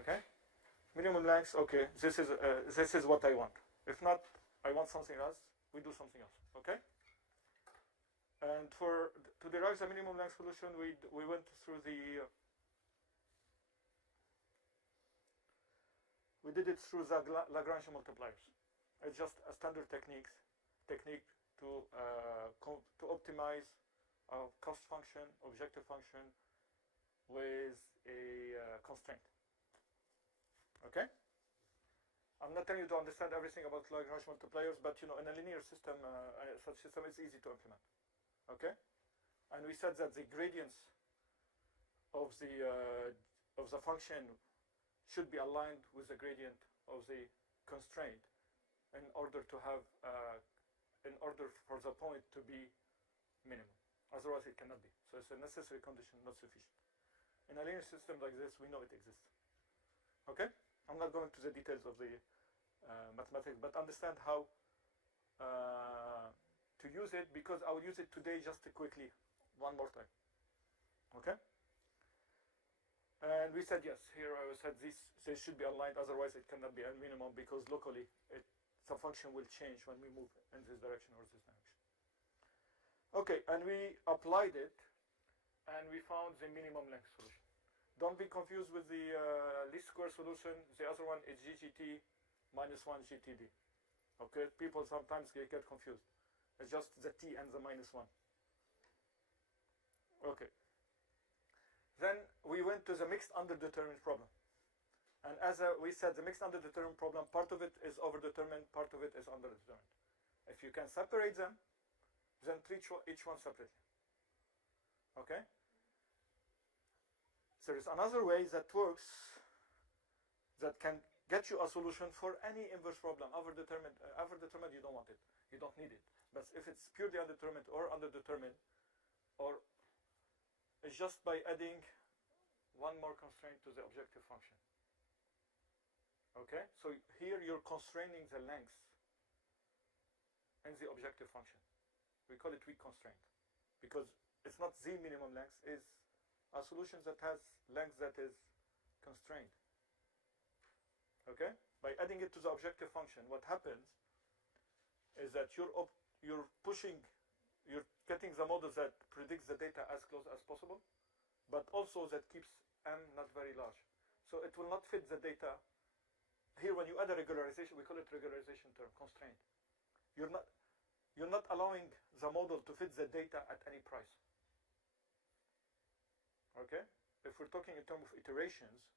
Okay, minimum length. Okay, this is what I want. If not, I want something else. We do something else. Okay. And to derive the minimum length solution, we went through we did it through the Lagrange multipliers. It's just a standard technique to optimize a cost function, objective function with a constraint. Okay. I'm not telling you to understand everything about Lagrange multipliers, but in a linear system, such system is easy to implement. Okay, and we said that the gradients of the function should be aligned with the gradient of the constraint in order for the point to be minimum. Otherwise, it cannot be. So it's a necessary condition, not sufficient. In a linear system like this, we know it exists. Okay, I'm not going to the details of the mathematics, but understand how to use it, because I will use it today just quickly, one more time. Okay? And we said yes. Here I said they should be aligned, otherwise it cannot be a minimum, because locally the function will change when we move in this direction or this direction. Okay, and we applied it, and we found the minimum length solution. Don't be confused with the least square solution. The other one is GGT minus 1 GTD. Okay, people sometimes get confused. It's just the t and the minus 1. Okay. Then we went to the mixed underdetermined problem. And as we said, the mixed underdetermined problem, part of it is overdetermined, part of it is underdetermined. If you can separate them, then treat each one separately. Okay? There is another way that works that can get you a solution for any inverse problem. Overdetermined, you don't want it. You don't need it. But if it's purely undetermined or underdetermined, or it's just by adding one more constraint to the objective function. Okay? So here you're constraining the length in the objective function. We call it weak constraint, because it's not the minimum length, it's a solution that has length that is constrained. Okay? By adding it to the objective function, what happens is that you're getting the model that predicts the data as close as possible, but also that keeps m not very large. So it will not fit the data. Here, when you add a regularization, we call it regularization term, constraint. You're not allowing the model to fit the data at any price. Okay? If we're talking in terms of iterations,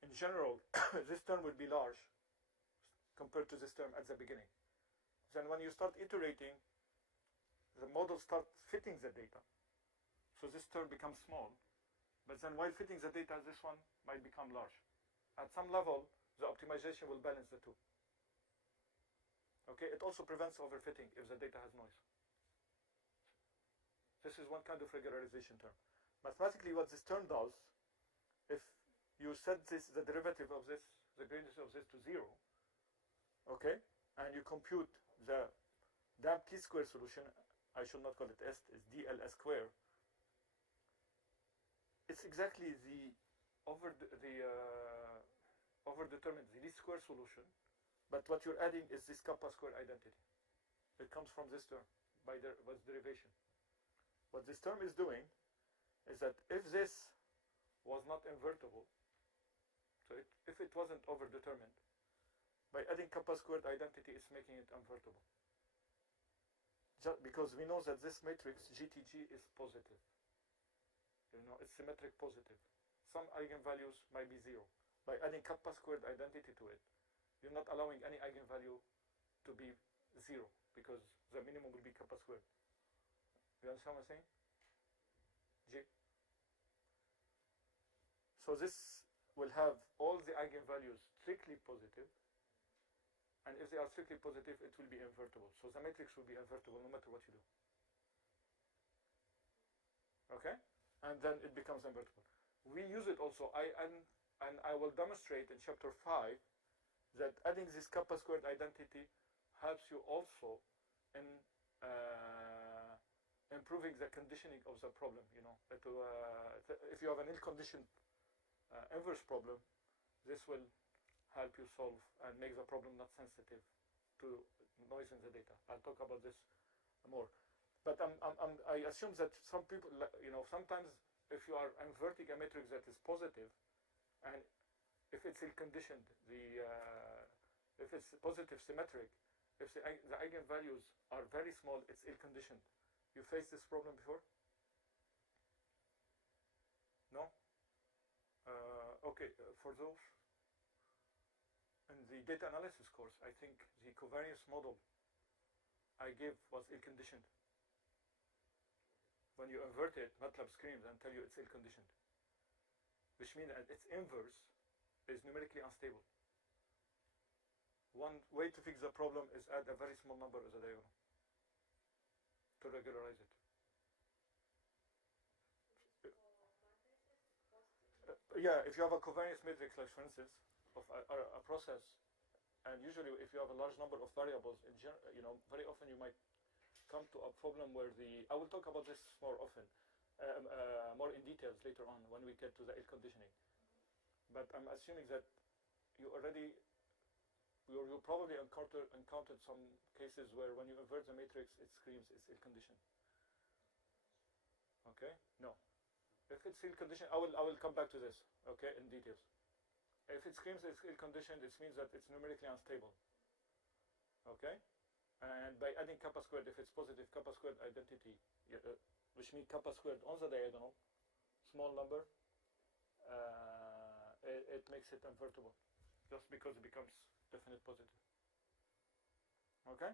in general, this term will be large compared to this term at the beginning. Then when you start iterating, the model starts fitting the data. So this term becomes small. But then while fitting the data, this one might become large. At some level, the optimization will balance the two. Okay, it also prevents overfitting if the data has noise. This is one kind of regularization term. Mathematically, what this term does, if you set the derivative of this, the gradient of this to 0, okay, and you compute the damped t-square solution, I should not call it S, it's dls square. It's exactly the overdetermined, the least square solution, but what you're adding is this kappa square identity. It comes from this term by derivation. What this term is doing is that if this was not invertible, so if it wasn't overdetermined, by adding kappa squared identity, it's making it invertible. Just because we know that this matrix GTG is positive. It's symmetric positive. Some eigenvalues might be 0. By adding kappa squared identity to it, you're not allowing any eigenvalue to be 0, because the minimum will be kappa squared. You understand what I'm saying? G. So this will have all the eigenvalues strictly positive, and if they are strictly positive, it will be invertible. So the matrix will be invertible no matter what you do. Okay? And then it becomes invertible. We use it also, and I will demonstrate in chapter 5 that adding this kappa squared identity helps you also in improving the conditioning of the problem. If you have an ill-conditioned inverse problem, this will help you solve and make the problem not sensitive to noise in the data. I'll talk about this more. But I assume that some people, sometimes if you are inverting a matrix that is positive, and if it's ill-conditioned, if it's positive symmetric, if the eigenvalues are very small, it's ill-conditioned. You faced this problem before? No? Okay, for those in the data analysis course, I think the covariance model I gave was ill-conditioned. When you invert it, MATLAB screams and tell you it's ill-conditioned, which means that its inverse is numerically unstable. One way to fix the problem is add a very small number as a diagonal to regularize it. Yeah, if you have a covariance matrix, like for instance, of a process, and usually if you have a large number of variables, very often you might come to a problem where I will talk about this more often, more in details later on when we get to the ill conditioning. But I'm assuming that you probably encountered some cases where when you invert the matrix, it screams it's ill conditioned. Okay? No. If it's ill conditioned, I will come back to this, okay, in details. If it screams it's ill conditioned, it means that it's numerically unstable. Okay? And by adding kappa squared, if it's positive kappa squared identity, which means kappa squared on the diagonal, small number, it makes it invertible, just because it becomes definite positive. Okay?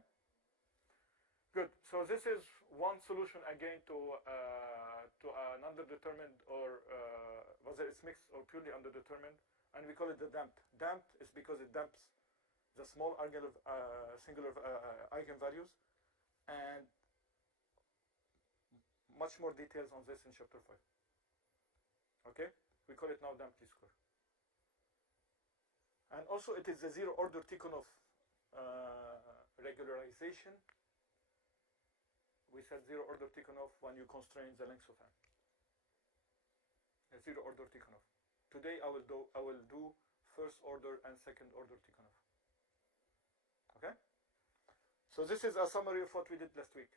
Good. So this is one solution again to an underdetermined, or whether it's mixed or purely underdetermined, and we call it the damped. Damped is because it damps the small singular eigenvalues, and much more details on this in chapter 5. Okay? We call it now damped least-square. And also it is the zero-order Tikhonov regularization. We said zero-order Tikhonov when you constrain the length of n. A zero-order Tikhonov. Today I will do first-order and second-order Tikhonov. Okay? So this is a summary of what we did last week.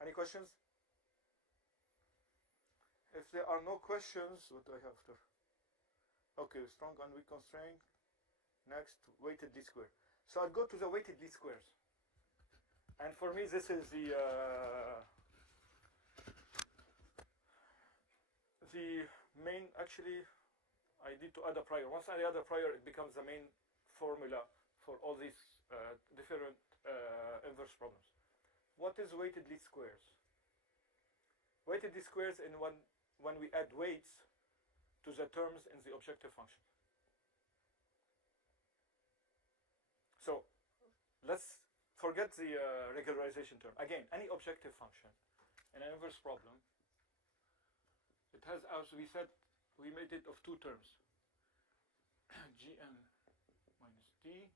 Any questions? If there are no questions, what do I have after? Okay, strong and weak constraint. Next, weighted least square. So I'll go to the weighted least squares. And for me, this is the main, actually, I need to add a prior. Once I add a prior, it becomes the main formula for all these different inverse problems. What is weighted least squares? Weighted least squares in when we add weights to the terms in the objective function. So let's forget the regularization term. Again, any objective function in an inverse problem, it has, as we said, we made it of two terms. Gn minus d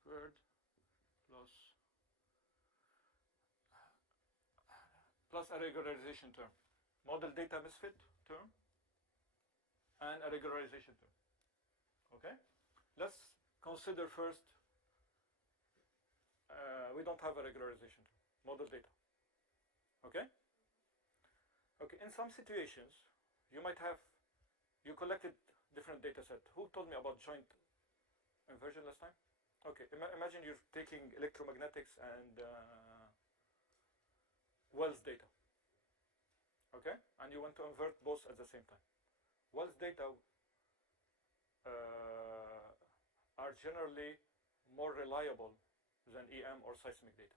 squared plus a regularization term. Model data misfit term and a regularization term. Okay? Let's consider first, we don't have a regularization term. Model data. Okay? Okay, in some situations, you might have, you collected different data set. Who told me about joint inversion last time? Okay, imagine you're taking electromagnetics and Wells data. Okay, and you want to invert both at the same time. Wells data are generally more reliable than EM or seismic data.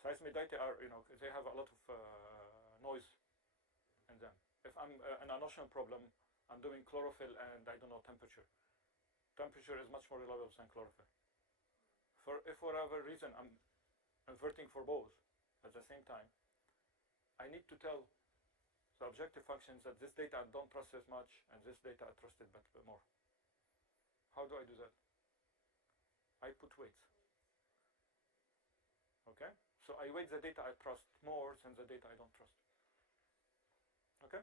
Seismic data are, they have a lot of noise in them. If I'm in an ocean problem, I'm doing chlorophyll and I don't know temperature. Temperature is much more reliable than chlorophyll. If for whatever reason I'm inverting for both at the same time, I need to tell the objective functions that this data I don't trust as much and this data I trusted but more. How do I do that? I put weights. Okay? So I weight the data I trust more than the data I don't trust. Okay?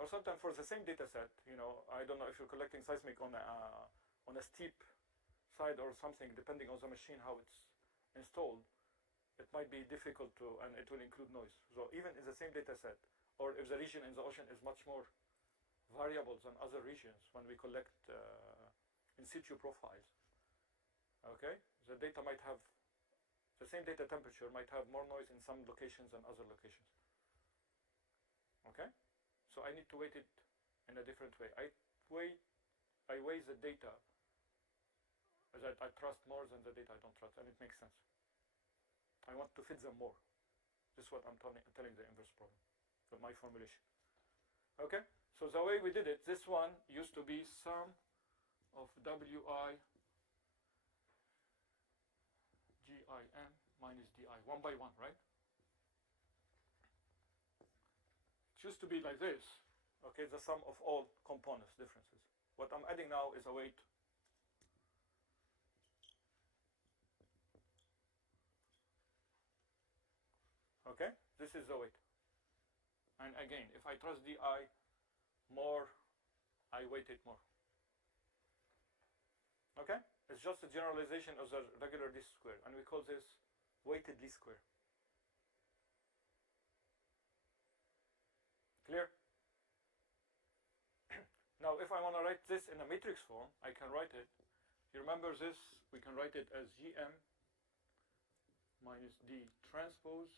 Or sometimes for the same data set, you know, I don't know if you're collecting seismic on a steep side or something, depending on the machine, how it's installed, it might be difficult to, and it will include noise. So even in the same data set, or if the region in the ocean is much more variable than other regions, when we collect in situ profiles, okay, the data might have, the same data temperature might have more noise in some locations than other locations. Okay? So I need to weight it in a different way. I weigh the data that I trust more than the data I don't trust, and it makes sense. I want to fit them more. This is what I'm telling the inverse problem, with my formulation. Okay? So the way we did it, this one used to be sum of Wi GIM minus DI, one by one, right? It used to be like this, okay, the sum of all components differences. What I'm adding now is a weight. Okay, this is the weight. And again, if I trust DI more, I weight it more. Okay, it's just a generalization of the regular least square, and we call this weighted least square. Clear? Now, if I want to write this in a matrix form, I can write it. You remember this? We can write it as GM minus D transpose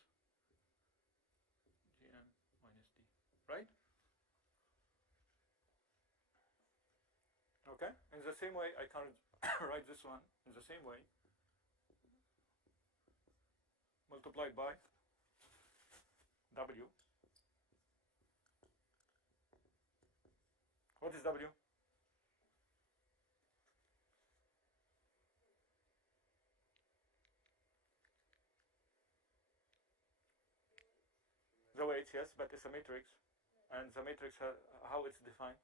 GM minus D, right? Okay, in the same way, I can write this one in the same way, multiplied by W. What is W? The weight, yes, but it's a matrix. And the matrix, how it's defined?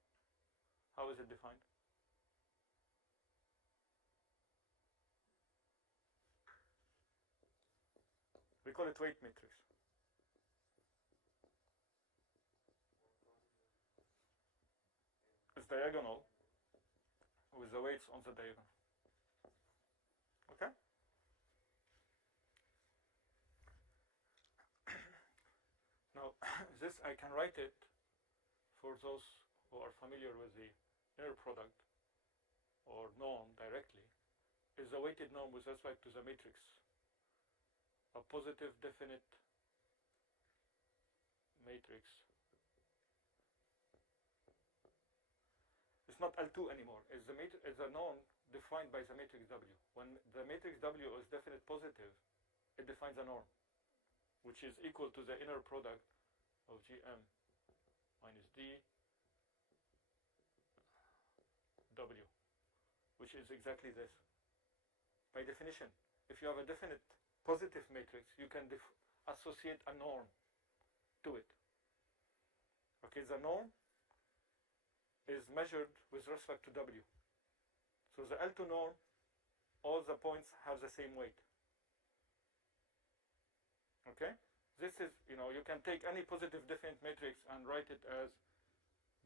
How is it defined? We call it weight matrix. It's diagonal with the weights on the diagonal. Okay? Now, this I can write it for those who are familiar with the inner product or norm directly, is the weighted norm with respect to the matrix. A positive definite matrix. It's not L2 anymore. It's a norm defined by the matrix W. When the matrix W is definite positive, it defines a norm, which is equal to the inner product of GM minus D W, which is exactly this. By definition, if you have a definite positive matrix, you can associate a norm to it. Okay, the norm is measured with respect to W. So the L2 norm, all the points have the same weight. Okay? This is, you can take any positive definite matrix and write it as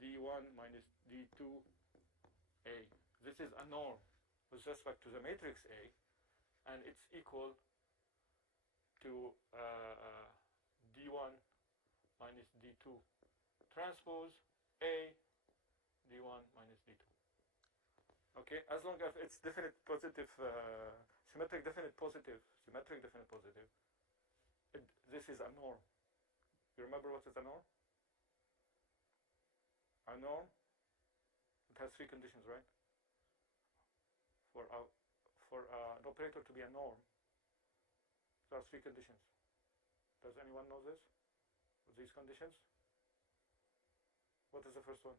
D1 minus D2A. This is a norm with respect to the matrix A, and it's equal to D1 minus D2 transpose A D1 minus D2. Okay, as long as it's definite positive, symmetric definite positive, this is a norm. You remember what is a norm? A norm, it has three conditions, right? For an operator to be a norm, there are three conditions. Does anyone know this? These conditions? What is the first one?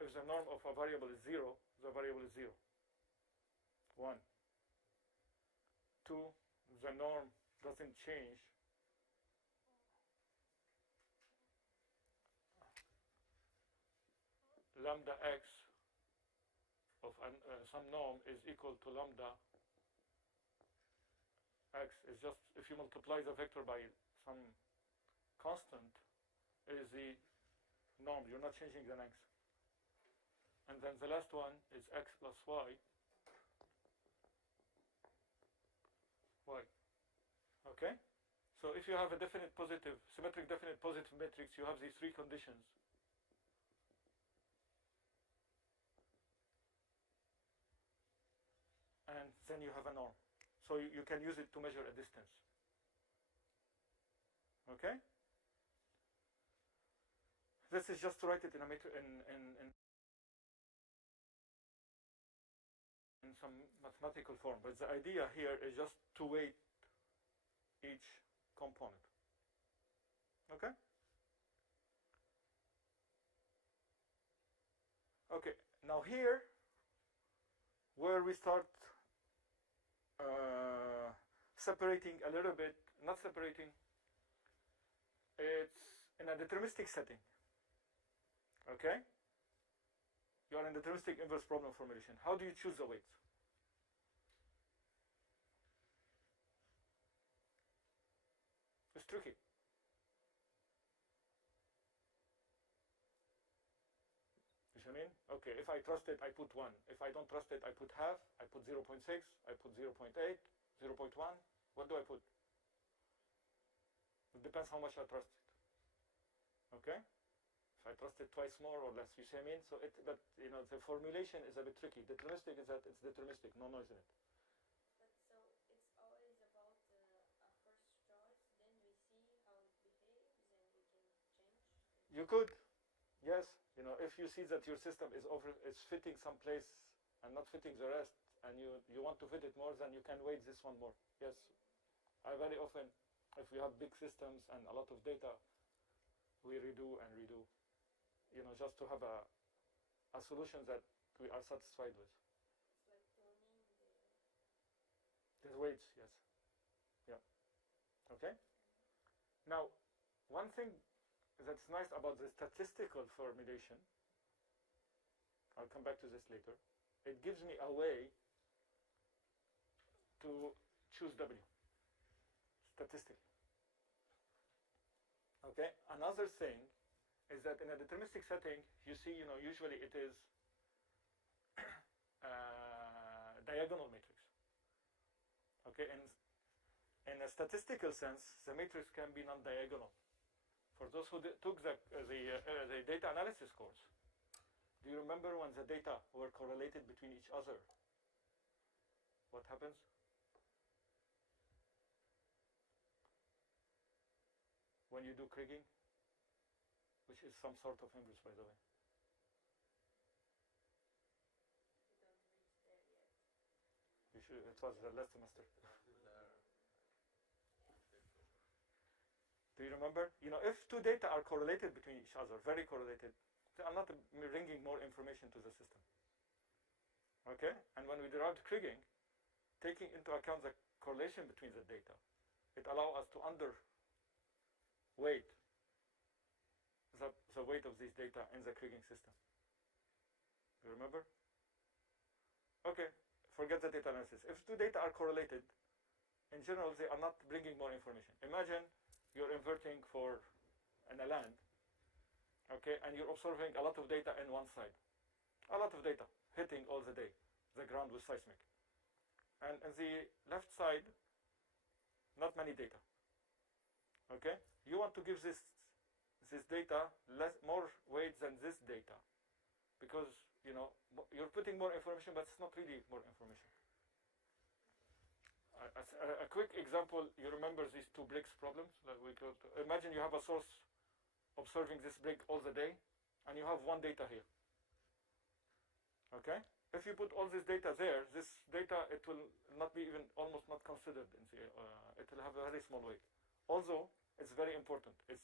If the norm of a variable is 0, the variable is 0. 1. 2. The norm doesn't change. Lambda x of some norm is equal to lambda x is just, if you multiply the vector by some constant, is the norm. You're not changing the length. And then the last one is x plus y. Okay? So if you have a definite positive, symmetric definite positive matrix, you have these three conditions. And then you have a norm. So you can use it to measure a distance. Okay? This is just to write it in a in some mathematical form, but the idea here is just to weight each component. Okay? Okay, now here, where we start separating a little bit, not separating, it's in a deterministic setting. Okay? You are in deterministic inverse problem formulation. How do you choose the weights? It's tricky. You see what I mean? Okay, if I trust it, I put 1. If I don't trust it, I put half, I put 0.6, I put 0.8, 0.1. What do I put? It depends how much I trust it. Okay? If I trust it twice more or less, you see what I mean? So but you know, the formulation is a bit tricky. Deterministic is that it's deterministic, no noise in it. But so it's always about a first choice, then we see how it behaves, and we can change. You could, yes. You know, if you see that your system is fitting some place and not fitting the rest, and you want to fit it more, then you can weight this one more. Yes. I very often, if we have big systems and a lot of data, we redo and redo. You know, just to have a solution that we are satisfied with. It's like tuning the weights, yes. Yeah. Okay? Now, one thing that's nice about the statistical formulation, I'll come back to this later, it gives me a way to choose W, statistically. Okay? Another thing is that in a deterministic setting, you see, you know, usually it is diagonal matrix. Okay, and in a statistical sense, the matrix can be non-diagonal. For those who took the data analysis course, do you remember when the data were correlated between each other? What happens? When you do Kriging, which is some sort of inverse, by the way. We don't reach there yet. You should, it was the last semester. Do you remember? You know, if two data are correlated between each other, very correlated, they are not bringing more information to the system. Okay? And when we derived Kriging, taking into account the correlation between the data, it allows us to underweight the weight of these data in the Kriging system. You remember? Okay, forget the data analysis. If two data are correlated, in general, they are not bringing more information. Imagine you're inverting for in a land, okay, and you're observing a lot of data in one side. A lot of data hitting all the day, the ground with seismic. And in the left side, not many data. Okay? You want to give this data more weight than this data, because you know you're putting more information, but it's not really more information. A quick example, you remember these two bricks problems that we could imagine. You have a source observing this brick all the day, and you have one data here. Okay? If you put all this data there, this data, it will not be even almost not considered in the, it will have a very small weight. Although it's very important. This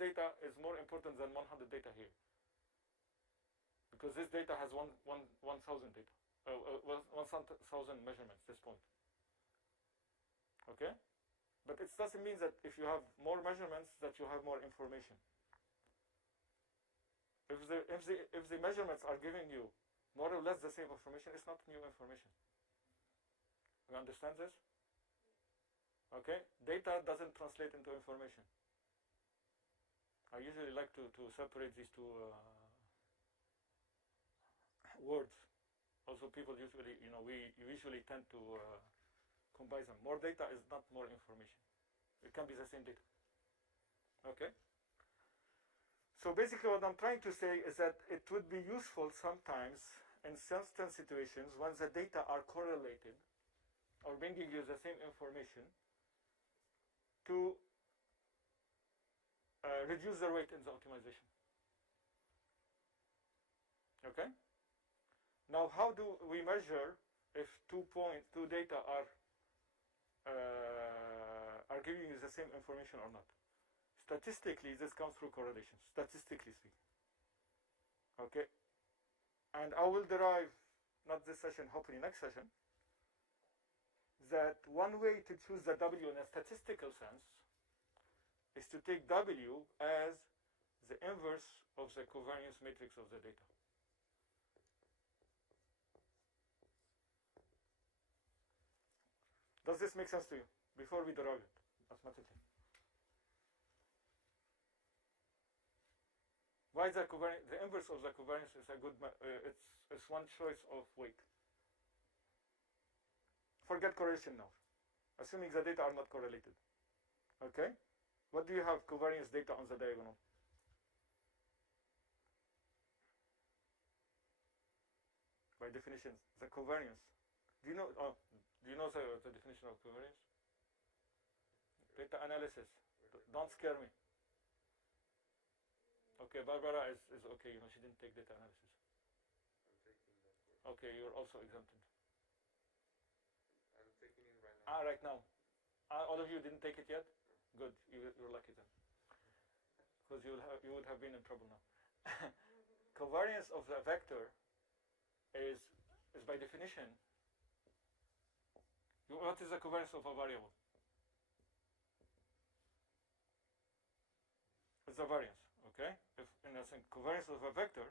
data is more important than 100 data here, because this data has 1,000 data, 1,000 measurements. This point. Okay, but it doesn't mean that if you have more measurements that you have more information. If the measurements are giving you more or less the same information, it's not new information. You understand this? Okay, data doesn't translate into information. I usually like to separate these two words. Also, people usually, we usually tend to combine them. More data is not more information. It can be the same data. Okay? So basically what I'm trying to say is that it would be useful sometimes in certain situations when the data are correlated or bringing you the same information to reduce the weight in the optimization. Okay? Now, how do we measure if two data are giving you the same information or not? Statistically, this comes through correlations, statistically speaking. Okay? And I will derive, not this session, hopefully next session, that one way to choose the W in a statistical sense is to take W as the inverse of the covariance matrix of the data. Does this make sense to you before we derive it mathematically? Why the inverse of the covariance is a good, it's one choice of weight. Forget correlation now, assuming the data are not correlated. Okay? What do you have covariance data on the diagonal? By definition, the covariance. Do you know the definition of covariance? Data analysis. Don't scare me. Okay, Barbara is okay, she didn't take data analysis. I'm taking that course. Okay, you're also exempted. I'm taking it right now. Right now. All of you didn't take it yet? Good, you're lucky then. Because you would have been in trouble now. Covariance of the vector is by definition, what is the covariance of a variable? It's a variance, okay? If in a sense, covariance of a vector,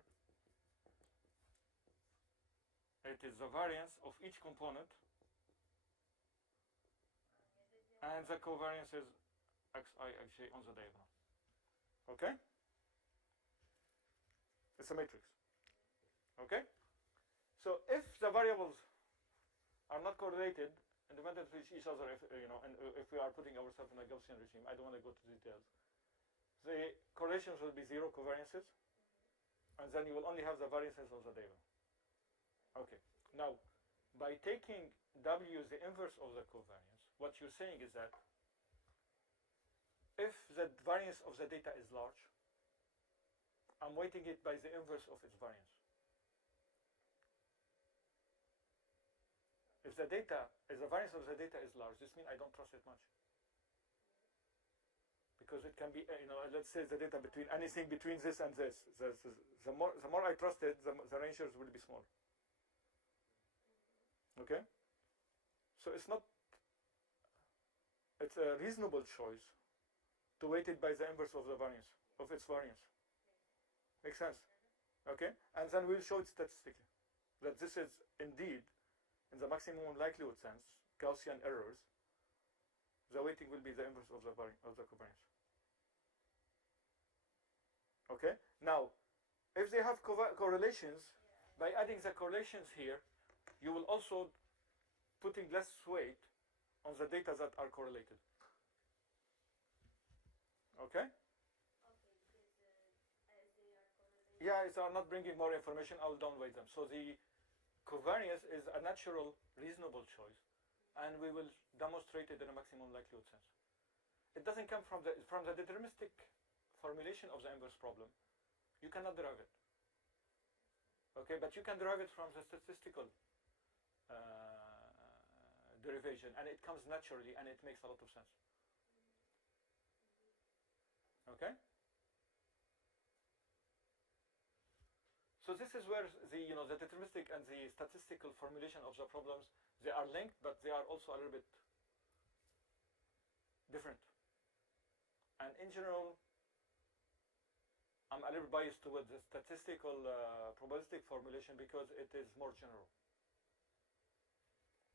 it is the variance of each component, and the covariance is xi, xj on the diagonal. Okay? It's a matrix. Okay? So if the variables are not correlated, independent of each other, if we are putting ourselves in a Gaussian regime, I don't want to go to details. The correlations will be zero covariances, and then you will only have the variances of the diagonal. Okay. Now, by taking W as the inverse of the covariance, what you're saying is that if the variance of the data is large, I'm weighting it by the inverse of its variance. If the variance of the data is large, this means I don't trust it much. Because it can be, let's say the data between anything between this and this. The more I trust it, the ranges will be small. Okay? So it's a reasonable choice to weight it by the inverse of the variance, of its variance. Makes sense? Okay? And then we'll show it statistically. That this is indeed, in the maximum likelihood sense, Gaussian errors, the weighting will be the inverse of the covariance. Okay? Now, if they have correlations, by adding the correlations here, you will also putting less weight on the data that are correlated. Okay? Yeah, they are not bringing more information, I will downweight them. So the covariance is a natural, reasonable choice, and we will demonstrate it in a maximum likelihood sense. It doesn't come from the deterministic formulation of the inverse problem. You cannot derive it. Okay, but you can derive it from the statistical derivation, and it comes naturally, and it makes a lot of sense. Okay? So this is where the deterministic and the statistical formulation of the problems, they are linked, but they are also a little bit different. And in general, I'm a little biased towards the statistical probabilistic formulation because it is more general.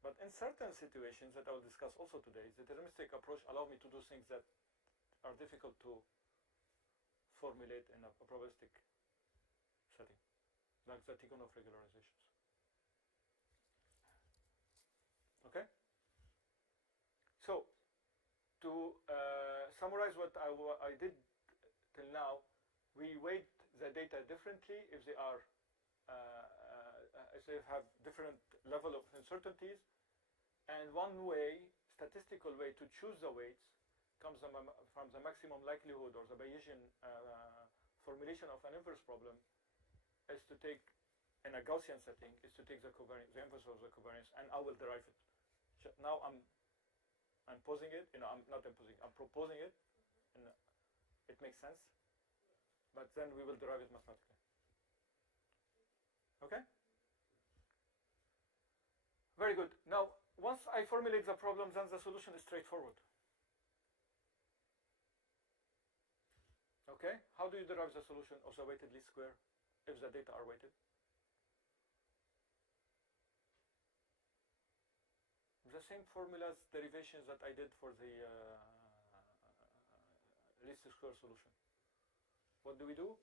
But in certain situations that I will discuss also today, the deterministic approach allows me to do things that are difficult to formulate in a probabilistic setting, like the Tikhonov regularizations. Okay? So, to summarize what I did till now, we weight the data differently if they are if they have different level of uncertainties, and one way, statistical way to choose the weights comes from the maximum likelihood or the Bayesian formulation of an inverse problem is to take, in a Gaussian setting, is to take the covariance, the inverse of the covariance, and I will derive it. Now I'm posing it, I'm not imposing, I'm proposing it, and it makes sense, but then we will derive it mathematically. Okay? Very good. Now, once I formulate the problem, then the solution is straightforward. Okay? How do you derive the solution of the weighted least square if the data are weighted? The same formulas, derivations that I did for the least square solution. What do we do?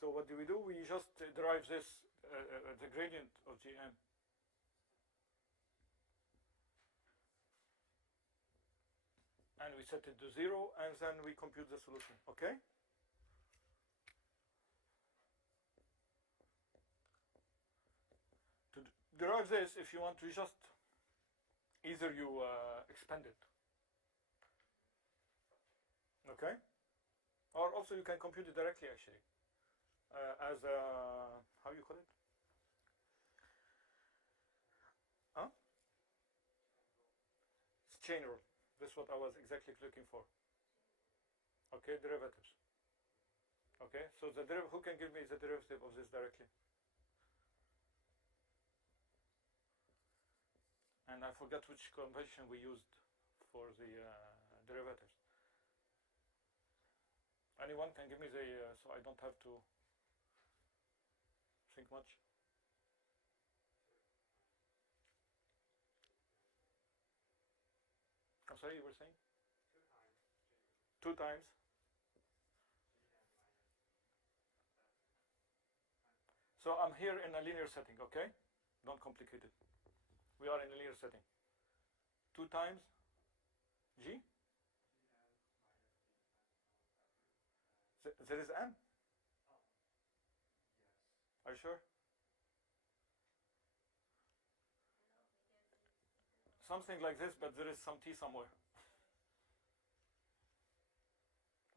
So what do? We just derive this, the gradient of Gm. And we set it to 0, and then we compute the solution. Okay? To derive this, if you want to just, either you expand it. Okay? Or also you can compute it directly, actually. As a, how you call it? Huh? It's chain rule. This is what I was exactly looking for. Okay, derivatives. Okay, so the who can give me the derivative of this directly? And I forgot which convention we used for the derivatives. Anyone can give me the, so I don't have to think much. I'm sorry, you were saying? 2 times. So I'm here in a linear setting, okay? Don't complicate it. We are in a linear setting. 2 times G? There is M? Are you sure? Something like this, but there is some T somewhere.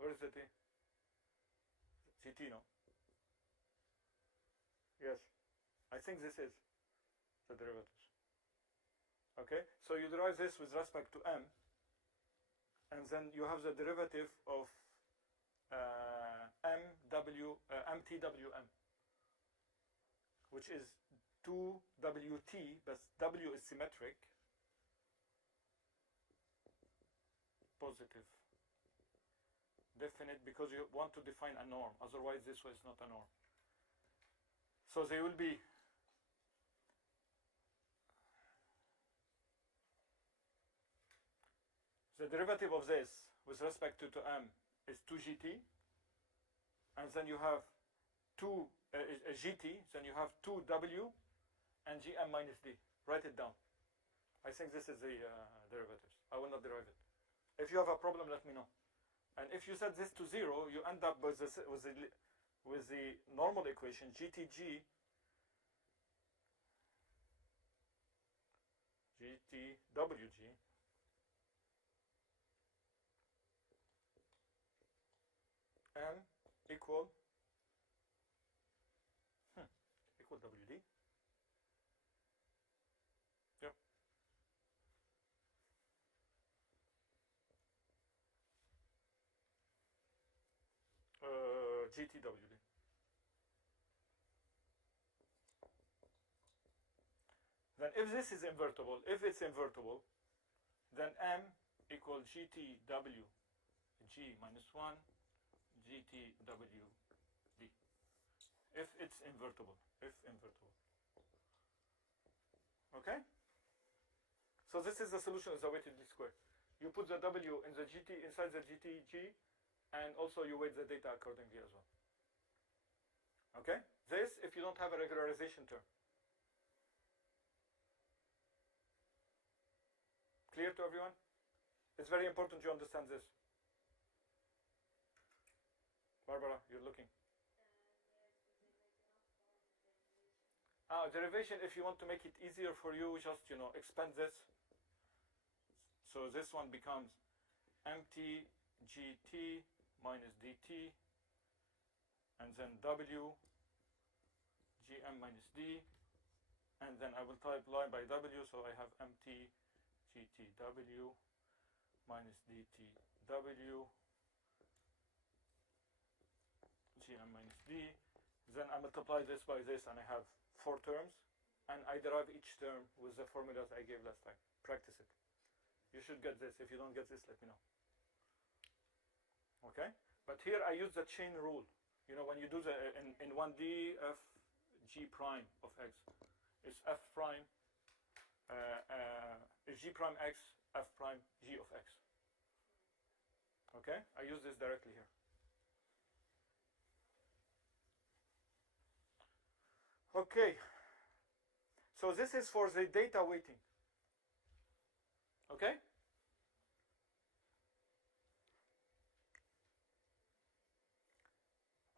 Where is the T? CT, no? Yes. I think this is the derivatives. Okay? So you derive this with respect to M, and then you have the derivative of MTWM, which is 2WT, but W is symmetric, positive, definite, because you want to define a norm, otherwise this was not a norm. So they will be the derivative of this with respect to M is 2GT, and then you have 2 GT, then you have 2W and GM minus D. Write it down. I think this is the derivatives. I will not derive it. If you have a problem, let me know. And if you set this to 0, you end up with the normal equation GTG GTWG M equal WD. Yep. GTWD. Then if this is invertible, if it's invertible, then M equal GTW G minus 1 GTWD. If it's invertible. Okay? So this is the solution of the weighted least square. You put the W in the GT inside the GTG, and also you weight the data accordingly as well. Okay? This if you don't have a regularization term. Clear to everyone? It's very important you understand this. Barbara, you're looking. Derivation, if you want to make it easier for you, just expand this. So this one becomes mt gt minus dt, and then w gm minus d, and then I will type line by w, so I have mt gtw minus dtw gm minus d. Then I multiply this by this, and I have 4 terms, and I derive each term with the formulas I gave last time. Practice it. You should get this. If you don't get this, let me know. Okay? But here I use the chain rule. When you do the in 1D, f g prime of x is f prime is g prime x, f prime g of x. Okay? I use this directly here. Okay. So this is for the data weighting. Okay?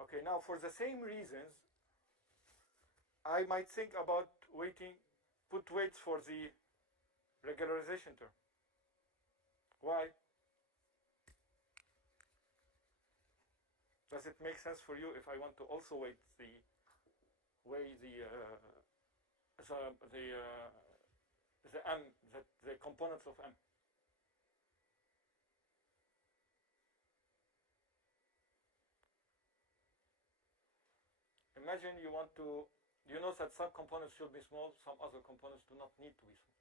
Okay, now for the same reasons, I might think about put weights for the regularization term. Why? Does it make sense for you if I want to also weigh the m, the components of m? Imagine you want to, that some components should be small, some other components do not need to be small.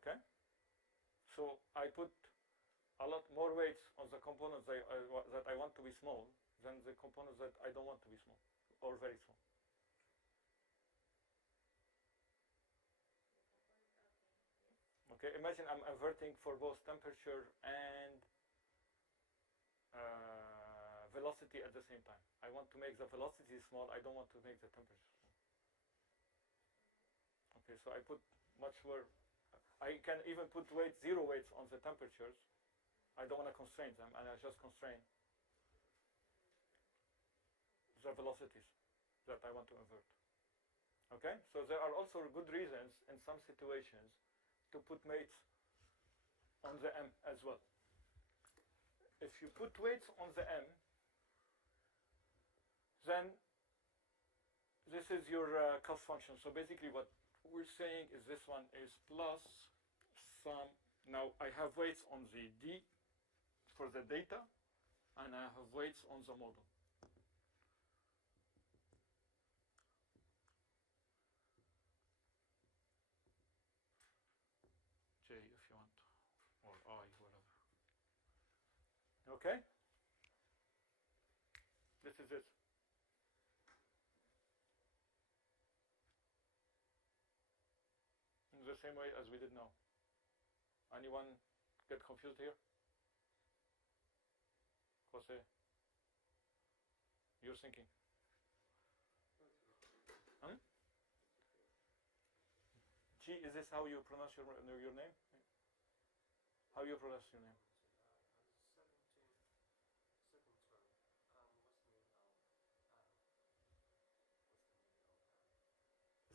Okay? So I put a lot more weights on the components that I want to be small than the components that I don't want to be small or very small. Okay, imagine I'm inverting for both temperature and velocity at the same time. I want to make the velocity small, I don't want to make the temperature small. Okay, so I put much more. I can even put 0 weights on the temperatures. I don't want to constrain them, and I just constrain the velocities that I want to invert. Okay, so there are also good reasons in some situations to put weights on the m as well. If you put weights on the m, then this is your cost function. So basically what we're saying is this one is plus some. Now I have weights on the d for the data, and I have weights on the model. J if you want, or I, whatever. Okay? This is it. In the same way as we did now. Anyone get confused here? Jose, you're thinking. G, is this how you pronounce your name? How you pronounce your name?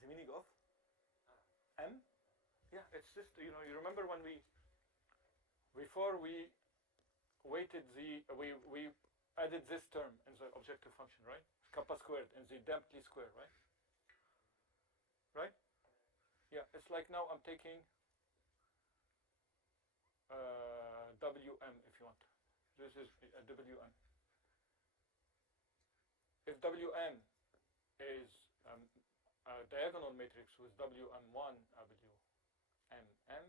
The meaning of? M? Yeah, it's just, you remember when before we weighted we added this term in the objective function, right? Kappa squared in the damped least square, right? Right? Yeah, it's like now I'm taking Wm if you want. This is a Wm. If Wm is a diagonal matrix with Wm1, Wmm,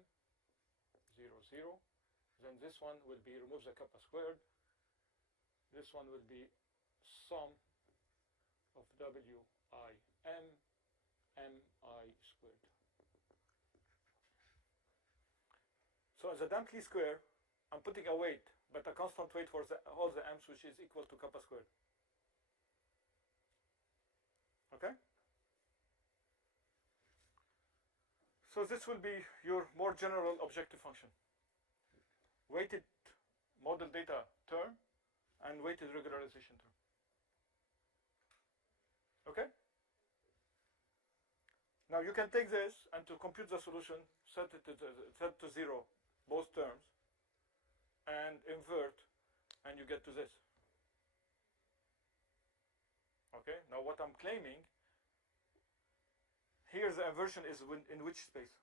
0, 0, 0. Then this one will be remove the kappa squared. This one will be sum of WIM MI squared. So as a damped least square, I'm putting a weight, but a constant weight for all the m's, which is equal to kappa squared. Okay? So this will be your more general objective function. Weighted model data term and weighted regularization term. Okay? Now you can take this and to compute the solution, set to 0 both terms and invert, and you get to this. Okay? Now what I'm claiming, here the inversion is in which space?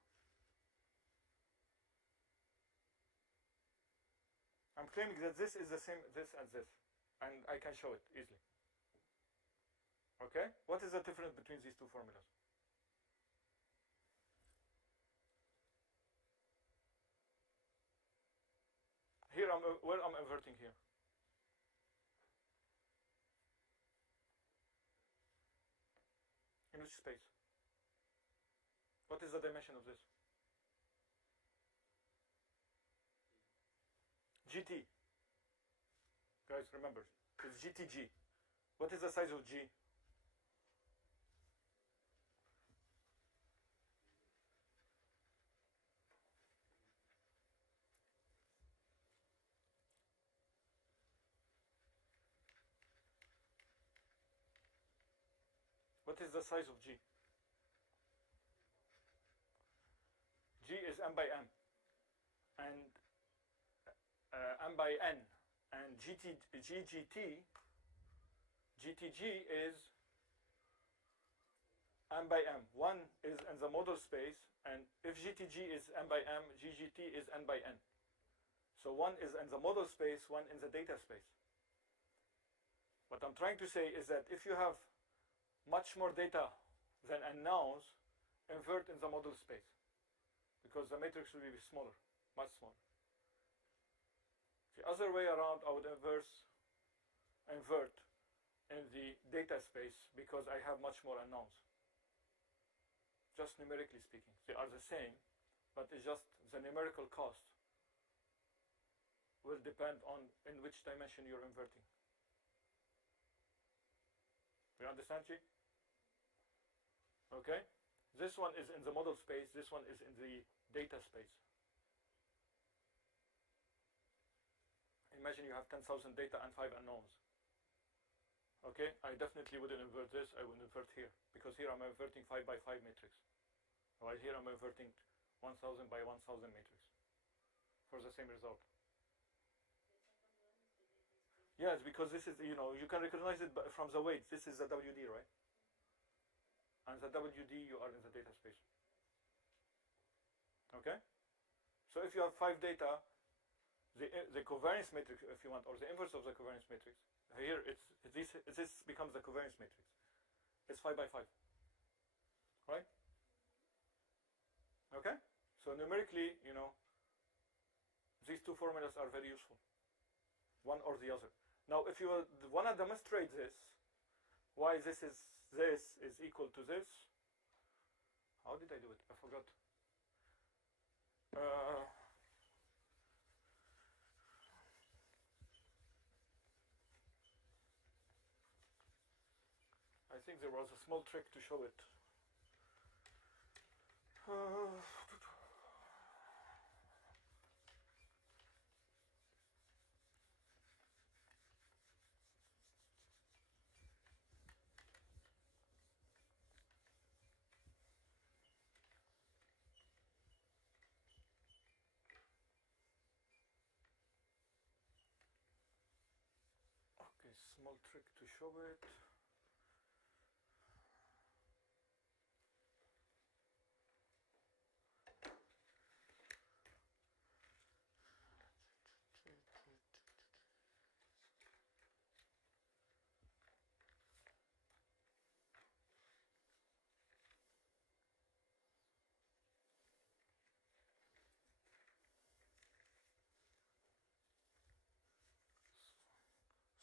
I'm claiming that this is the same, this and this, and I can show it easily. Okay? What is the difference between these two formulas? Here, where I'm inverting here? In which space? What is the dimension of this? GT. Guys, remember, it's GTG. What is the size of G? What is the size of G? G is m by m, and m by n, and GTG is m by m. One is in the model space, and if GTG is m by m, GGT is n by n. So one is in the model space, one in the data space. What I'm trying to say is that if you have much more data than unknowns, invert in the model space, because the matrix will be smaller, much smaller. The other way around, I would invert in the data space because I have much more unknowns. Just numerically speaking, they are the same, but it's just the numerical cost will depend on in which dimension you're inverting. You understand, Chi? Okay? This one is in the model space, this one is in the data space. Imagine you have 10,000 data and 5 unknowns. Okay? I definitely wouldn't invert this, I would invert here. Because here I'm inverting 5 by 5 matrix. While here I'm inverting 1000 by 1000 matrix. For the same result. Yes, because this is, you can recognize it from the weights. This is the WD, right? And the WD, you are in the data space. Okay? So if you have 5 data, the covariance matrix, if you want, or the inverse of the covariance matrix, here this becomes the covariance matrix. It's 5 by 5. Right? Okay? So numerically, these two formulas are very useful. One or the other. Now, if you want to demonstrate this, why this is equal to this, how did I do it? I forgot. I think there was a small trick to show it. Okay, small trick to show it.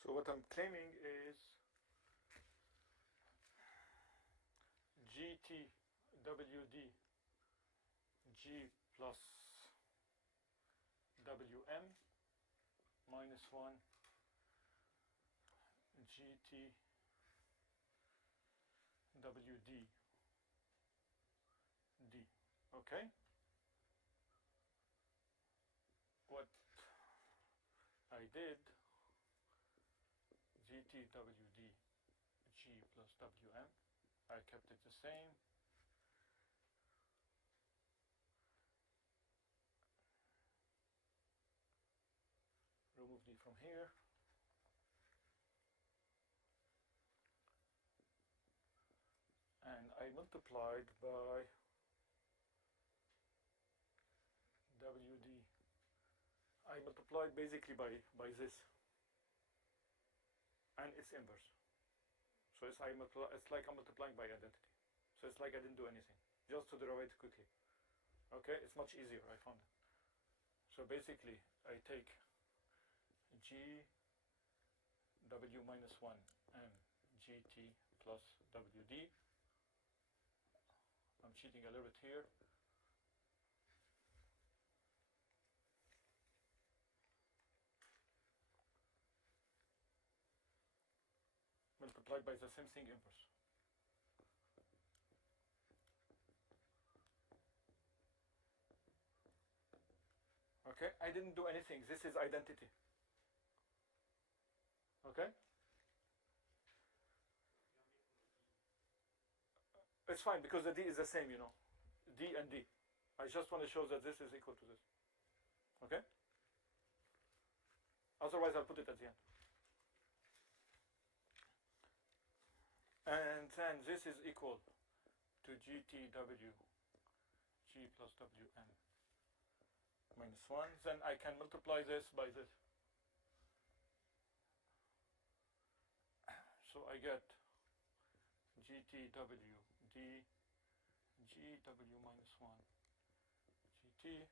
So what I'm claiming is GTWD G plus WM minus 1 GTWD D. Okay? What I did, GTWD G plus WM, I kept it the same. Remove D from here. And I multiplied by WD. I multiplied basically by this. And its inverse. So it's like I'm multiplying by identity. So it's like I didn't do anything. Just to derive it quickly. Okay, it's much easier, I found it. So basically, I take G W minus 1 M GT plus WD. I'm cheating a little bit here. Multiplied by the same thing inverse. Okay, I didn't do anything. This is identity. Okay? It's fine because the D is the same, you know. D and D. I just want to show that this is equal to this. Okay? Otherwise I'll put it at the end. And then this is equal to GTW G plus WM minus 1. Then I can multiply this by this. So I get GTW D GW minus 1 GT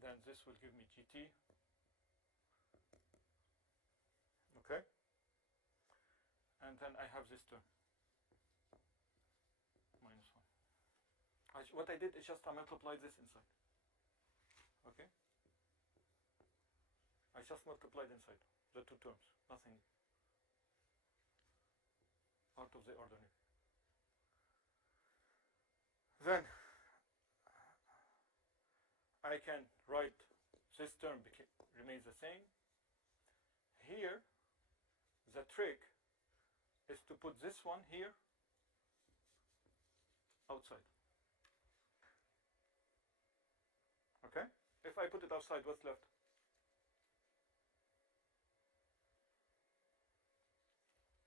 then this will give me GT. Okay, and then I have this term minus 1. What I did is just I multiplied this inside. Okay, I just multiplied inside the two terms, nothing out of the ordinary. Then I can write this term remains the same. Here the trick is to put this one here outside. Okay? If I put it outside, what's left?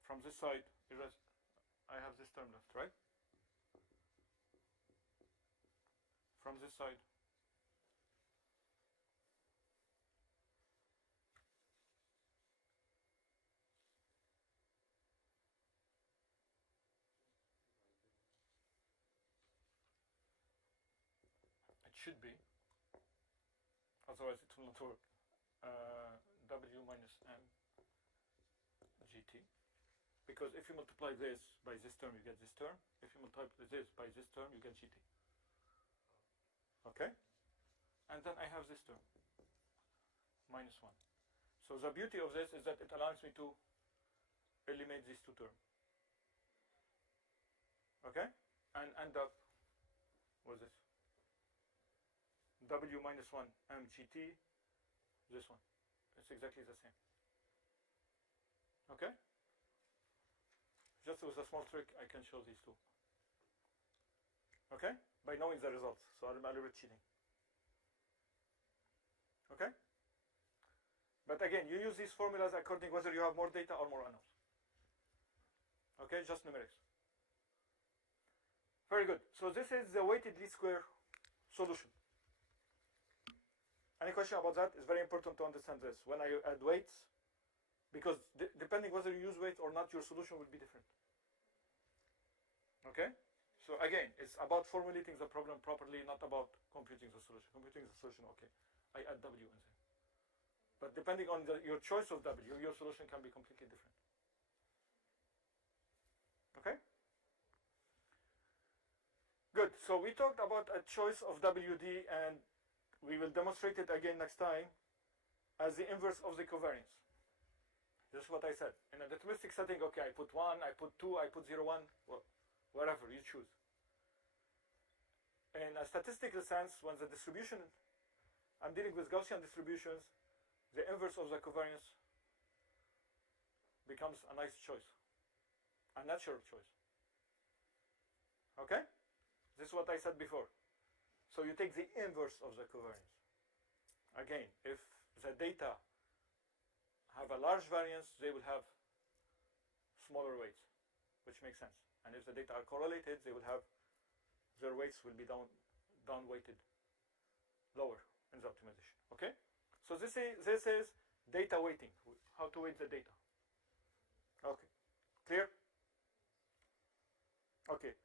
From this side, I have this term left, right? From this side, it should be, otherwise it will not work. W minus M GT. Because if you multiply this by this term, you get this term. If you multiply this by this term, you get GT. Okay? And then I have this term, minus 1. So the beauty of this is that it allows me to eliminate these two terms. Okay? And end up with this. W minus 1 MGT, this one. It's exactly the same. Okay? Just with a small trick, I can show these two. Okay? By knowing the results. So I'm a little bit cheating. Okay? But again, you use these formulas according whether you have more data or more unknowns. Okay? Just numerics. Very good. So this is the weighted least square solution. Any question about that? It's very important to understand this. When I add weights, because depending whether you use weights or not, your solution will be different. Okay? So again, it's about formulating the problem properly, not about computing the solution. Computing the solution, okay. I add W in there. But depending on your choice of W, your solution can be completely different. Okay? Good. So we talked about a choice of WD, and we will demonstrate it again next time as the inverse of the covariance. This is what I said. In a deterministic setting, okay, I put 1, I put 2, I put 0, 1, well, whatever you choose. In a statistical sense, when the distribution, I'm dealing with Gaussian distributions, the inverse of the covariance becomes a nice choice, a natural choice. Okay? This is what I said before. So you take the inverse of the covariance. Again, if the data have a large variance, they will have smaller weights, which makes sense. And if the data are correlated, they will have, their weights will be down weighted lower in the optimization. Okay? So this is data weighting, how to weight the data. Okay. Clear? Okay.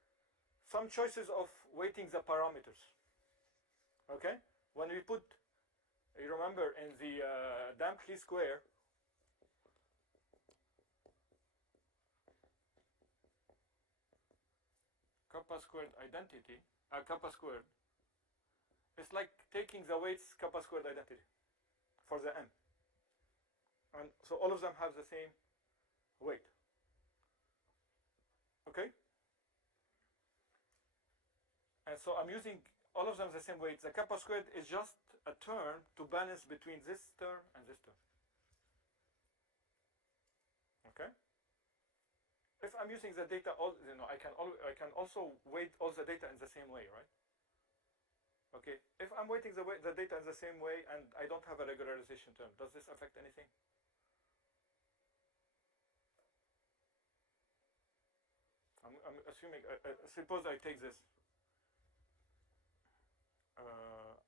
Some choices of weighting the parameters. Okay? When we put, you remember in the damped least square, kappa squared identity, kappa squared, it's like taking the weights kappa squared identity for the m. And so all of them have the same weight. Okay? And so I'm using all of them the same weight. The kappa squared is just a term to balance between this term and this term. Okay? If I'm using the data, I can also weight all the data in the same way, right? Okay. If I'm weighting the data in the same way and I don't have a regularization term, does this affect anything? I'm assuming. Suppose I take this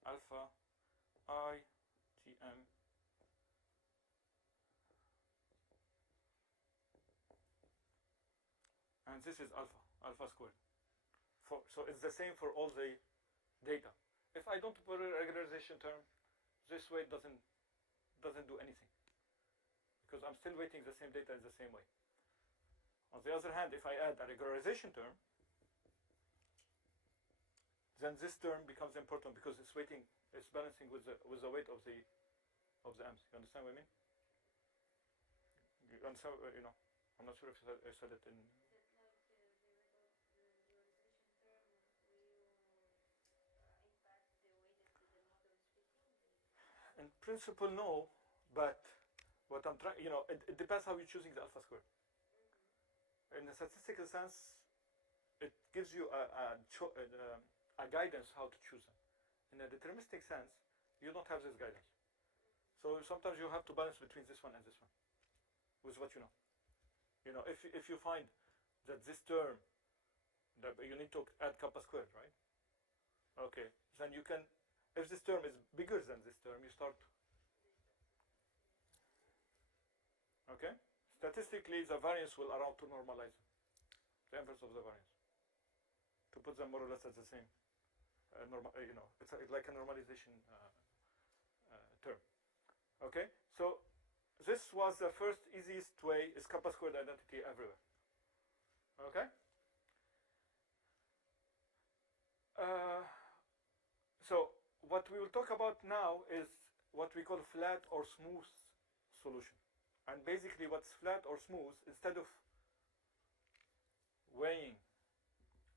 alpha I Tm and this is alpha squared. So it's the same for all the data. If I don't put a regularization term, this weight doesn't do anything, because I'm still weighting the same data in the same way. On the other hand, if I add a regularization term, then this term becomes important because it's balancing with the weight of the amps. You understand what I mean? You understand? I'm not sure if I said it in. Is it like the regularization term will impact the way that the model is fitting? In principle, no, but what I'm trying, it depends how you're choosing the alpha square. In a statistical sense, it gives you a guidance how to choose them. In a deterministic sense, you don't have this guidance. So sometimes you have to balance between this one and this one with what you know. If you find that this term, that you need to add kappa squared, right? Okay, then you can, if this term is bigger than this term, you start. Okay? Statistically, the variance will allow to normalize them. The inverse of the variance. To put them more or less at the same, it's like a normalization term. Okay? So, this was the first easiest way, is kappa squared identity everywhere. Okay? So, what we will talk about now is what we call flat or smooth solution. And basically what's flat or smooth, instead of weighing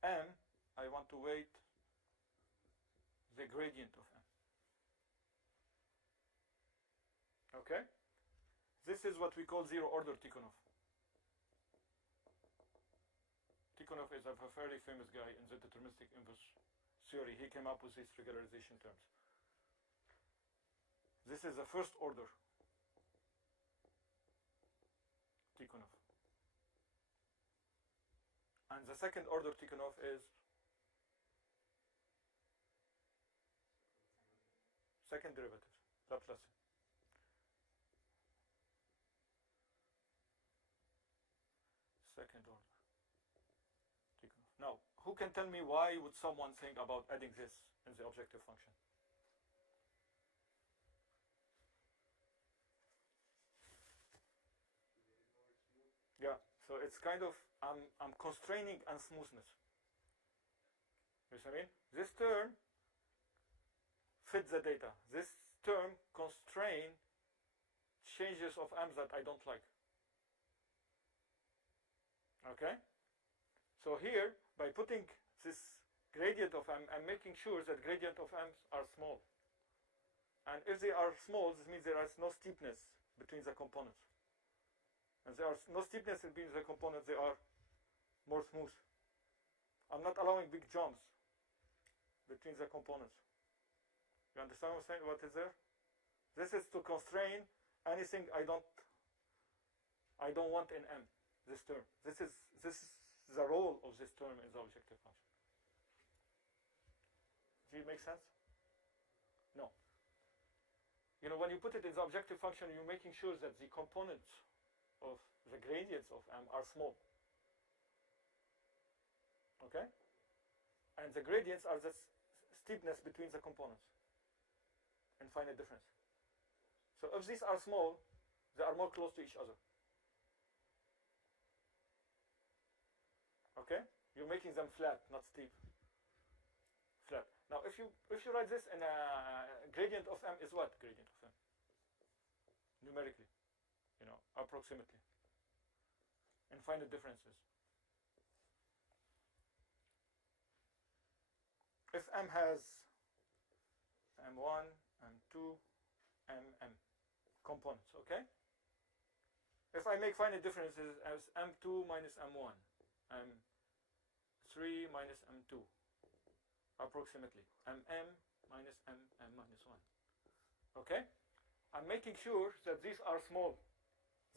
m, I want to weight the gradient of m. Okay? This is what we call zero order Tikhonov. Tikhonov is a fairly famous guy in the deterministic inverse theory. He came up with these regularization terms. This is the first order Tikhonov. And the second order Tikhonov is second derivative, Laplacian. Second order Tikhonov. Now, who can tell me why would someone think about adding this in the objective function? So it's kind of, I'm constraining unsmoothness. You see what I mean? This term fits the data. This term constrain changes of m's that I don't like. Okay? So here, by putting this gradient of m, I'm making sure that gradient of m's are small. And if they are small, this means there is no steepness between the components. And there is no steepness between the components, they are more smooth. I'm not allowing big jumps between the components. You understand what I'm saying? What is there? This is to constrain anything I don't want in M. This term. This is the role of this term in the objective function. Does it make sense? No. You know, when you put it in the objective function, you're making sure that the components of the gradients of M are small. Okay? And the gradients are the steepness between the components. Infinite difference. So if these are small, they are more close to each other. Okay? You're making them flat, not steep. Flat. Now if you write this in a gradient of M is what? Gradient of M. Numerically. You know, approximately. Infinite differences. If M has M1, M2, MM components, okay? If I make finite differences as M2 minus M1, M3 minus M2, approximately, MM minus MM minus 1, okay? I'm making sure that these are small,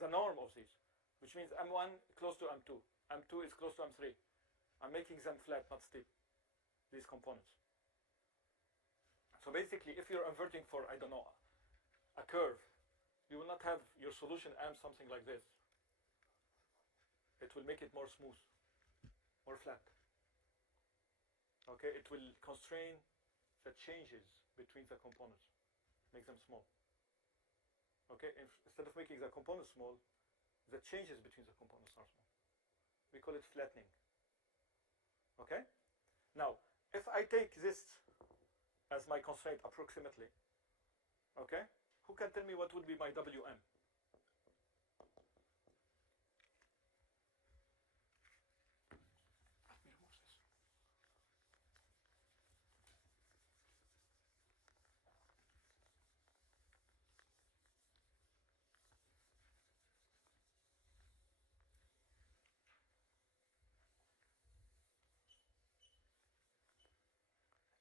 the norm of these, which means M1 close to M2, M2 is close to M3. I'm making them flat, not steep, these components. So basically, if you're inverting for, I don't know, a curve, you will not have your solution M something like this. It will make it more smooth, more flat. Okay, it will constrain the changes between the components, make them small. Okay, instead of making the components small, the changes between the components are small. We call it flattening. Okay? Now, if I take this as my constraint approximately, okay? Who can tell me what would be my Wm?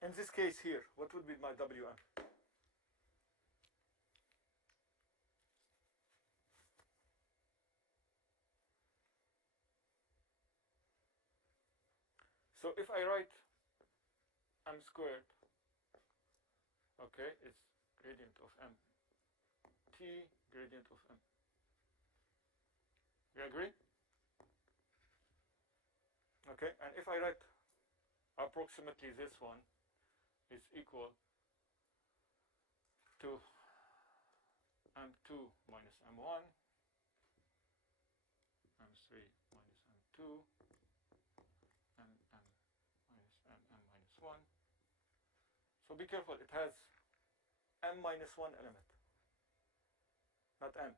In this case here, what would be my Wm? So if I write M squared, okay, it's gradient of M, T gradient of M. You agree? Okay, and if I write approximately this one is equal to M2 minus M1, M3 minus M2, MM minus MM minus 1. So be careful, it has M minus 1 element, not M.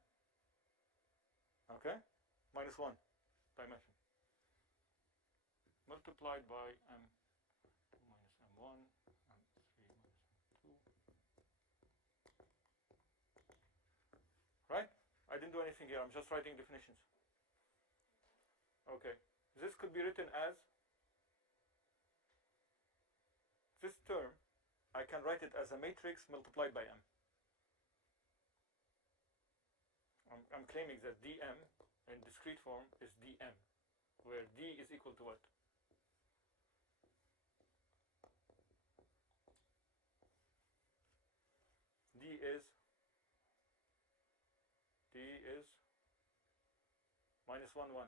Okay? Minus 1 dimension. Multiplied by M2 minus M1, M3 minus M2. Right? I didn't do anything here, I'm just writing definitions. Okay. This could be written as this term, I can write it as a matrix multiplied by M. I'm claiming that dm in discrete form is dm, where d is equal to what? D is minus 1, 1.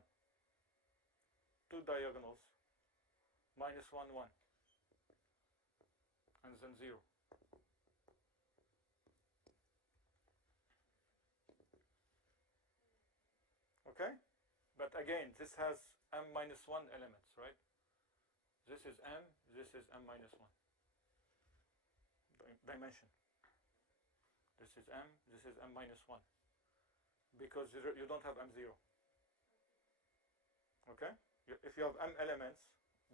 Two diagonals, minus 1, 1. And then 0. Okay? But again, this has m minus 1 elements, right? This is m, this is m minus 1 dimension. This is m, this is m minus 1. Because you don't have m0. Okay? If you have m elements,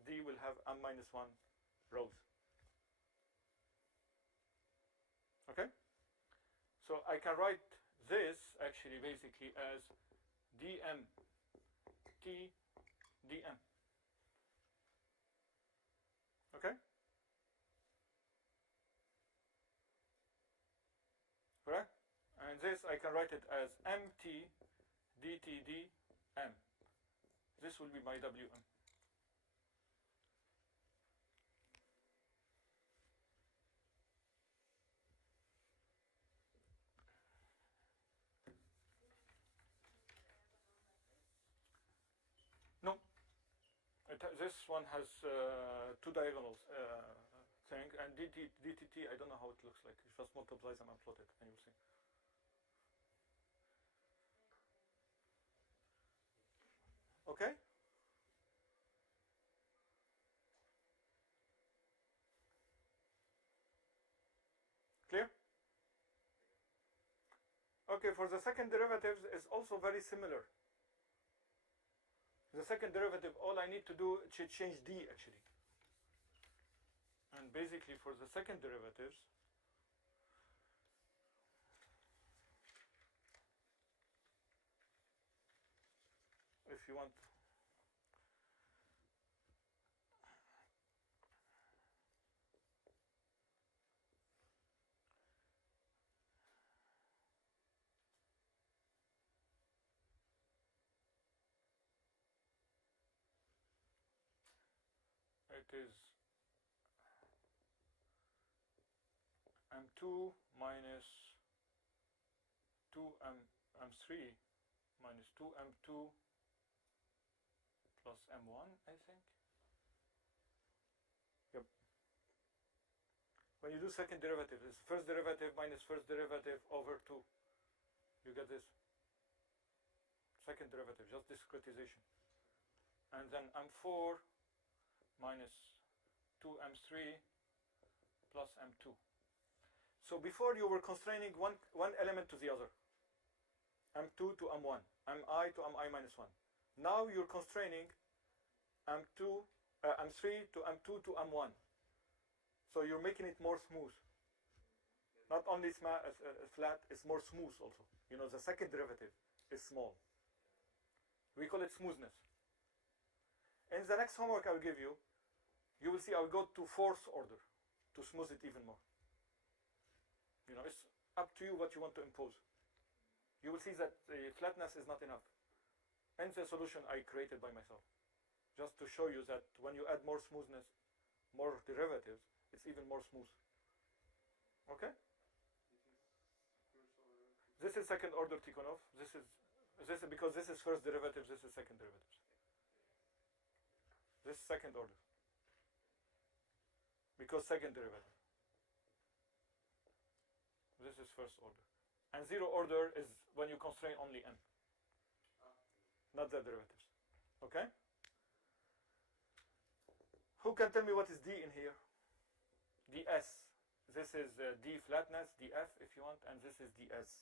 D will have m minus 1 rows. Okay? So I can write this actually basically as dm t dm. Okay? Correct? And this I can write it as mt dt dm. This will be my wm. No. This one has two diagonals thing, and dtt, I don't know how it looks like. You just multiply them and plot it, and you'll see. Okay? Clear? Okay, for the second derivatives is also very similar. The second derivative, all I need to do is change d actually. And basically for the second derivatives, if you want, it is m2 minus 2m3 minus 2m2 plus m1, I think. Yep. When you do second derivative, it's first derivative minus first derivative over 2. You get this. Second derivative, just discretization. And then m4 minus 2m3 plus m2. So before you were constraining one element to the other, m2 to m1, mi to mi minus 1. Now you're constraining m3 to m2 to m1. So you're making it more smooth. Not only flat, it's more smooth also. You know, the second derivative is small. We call it smoothness. In the next homework I will give you, you will see I will go to fourth order to smooth it even more. You know, it's up to you what you want to impose. You will see that the flatness is not enough. And the solution I created by myself. Just to show you that when you add more smoothness, more derivatives, it's even more smooth. Okay? This is second order Tikhonov. This is because this is first derivative, this is second derivative. This is second order. Because second derivative. This is first order. And zero order is when you constrain only n. Not the derivatives. Okay? Who can tell me what is d in here? ds. This is d flatness, df if you want, and this is ds.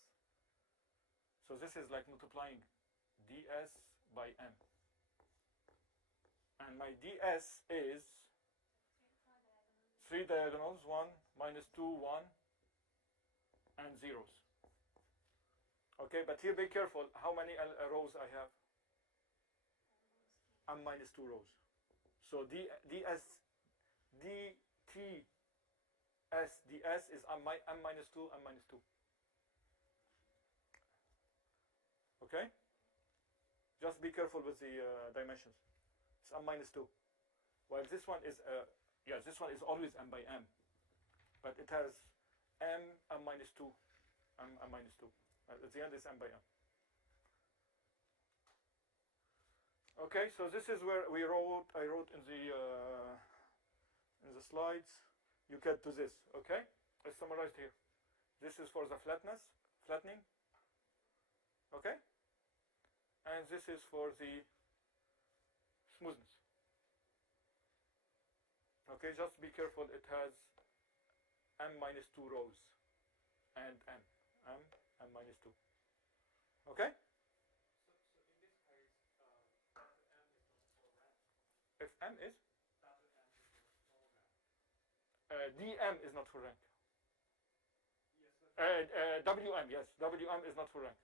So this is like multiplying ds by m. And my ds is 3 diagonals, 1, minus 2, 1, and zeros. Okay, but here be careful. How many rows I have? M minus 2 rows. So ds is m minus 2, m minus 2. Okay? Just be careful with the dimensions. It's m minus 2. While this one is, this one is always m by m. But it has m minus 2, m minus 2. At the end is m by m. Okay, so this is where I wrote in the slides. You get to this. Okay, it's summarized here. This is for the flattening. Okay, and this is for the smoothness. Okay, just be careful, it has m minus 2 rows and m minus 2. Okay? If m is? dm is not for rank. Wm, yes, Wm is not for rank.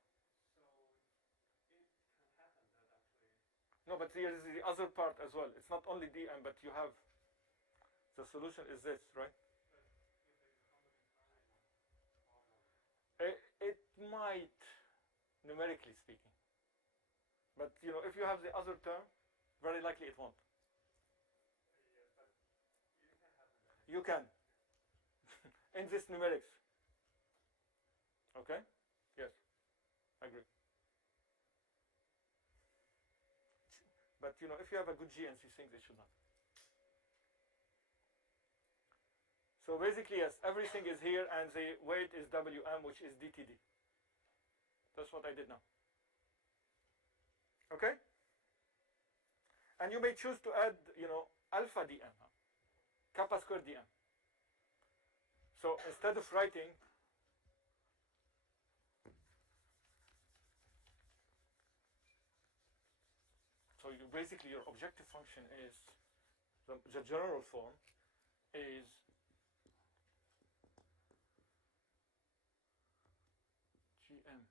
No, but there is the other part as well. It's not only dm, but you have, the solution is this, right? It might, numerically speaking. But, you know, if you have the other term, very likely it won't. You can. In this numerics. Okay? Yes. I agree. But, you know, if you have a good GNC thing, it should not. So basically, yes, everything is here, and the weight is Wm, which is dTd. That's what I did now. Okay? And you may choose to add, you know, alpha dm, kappa squared dm. So instead of writing so you basically, your objective function is the general form is gm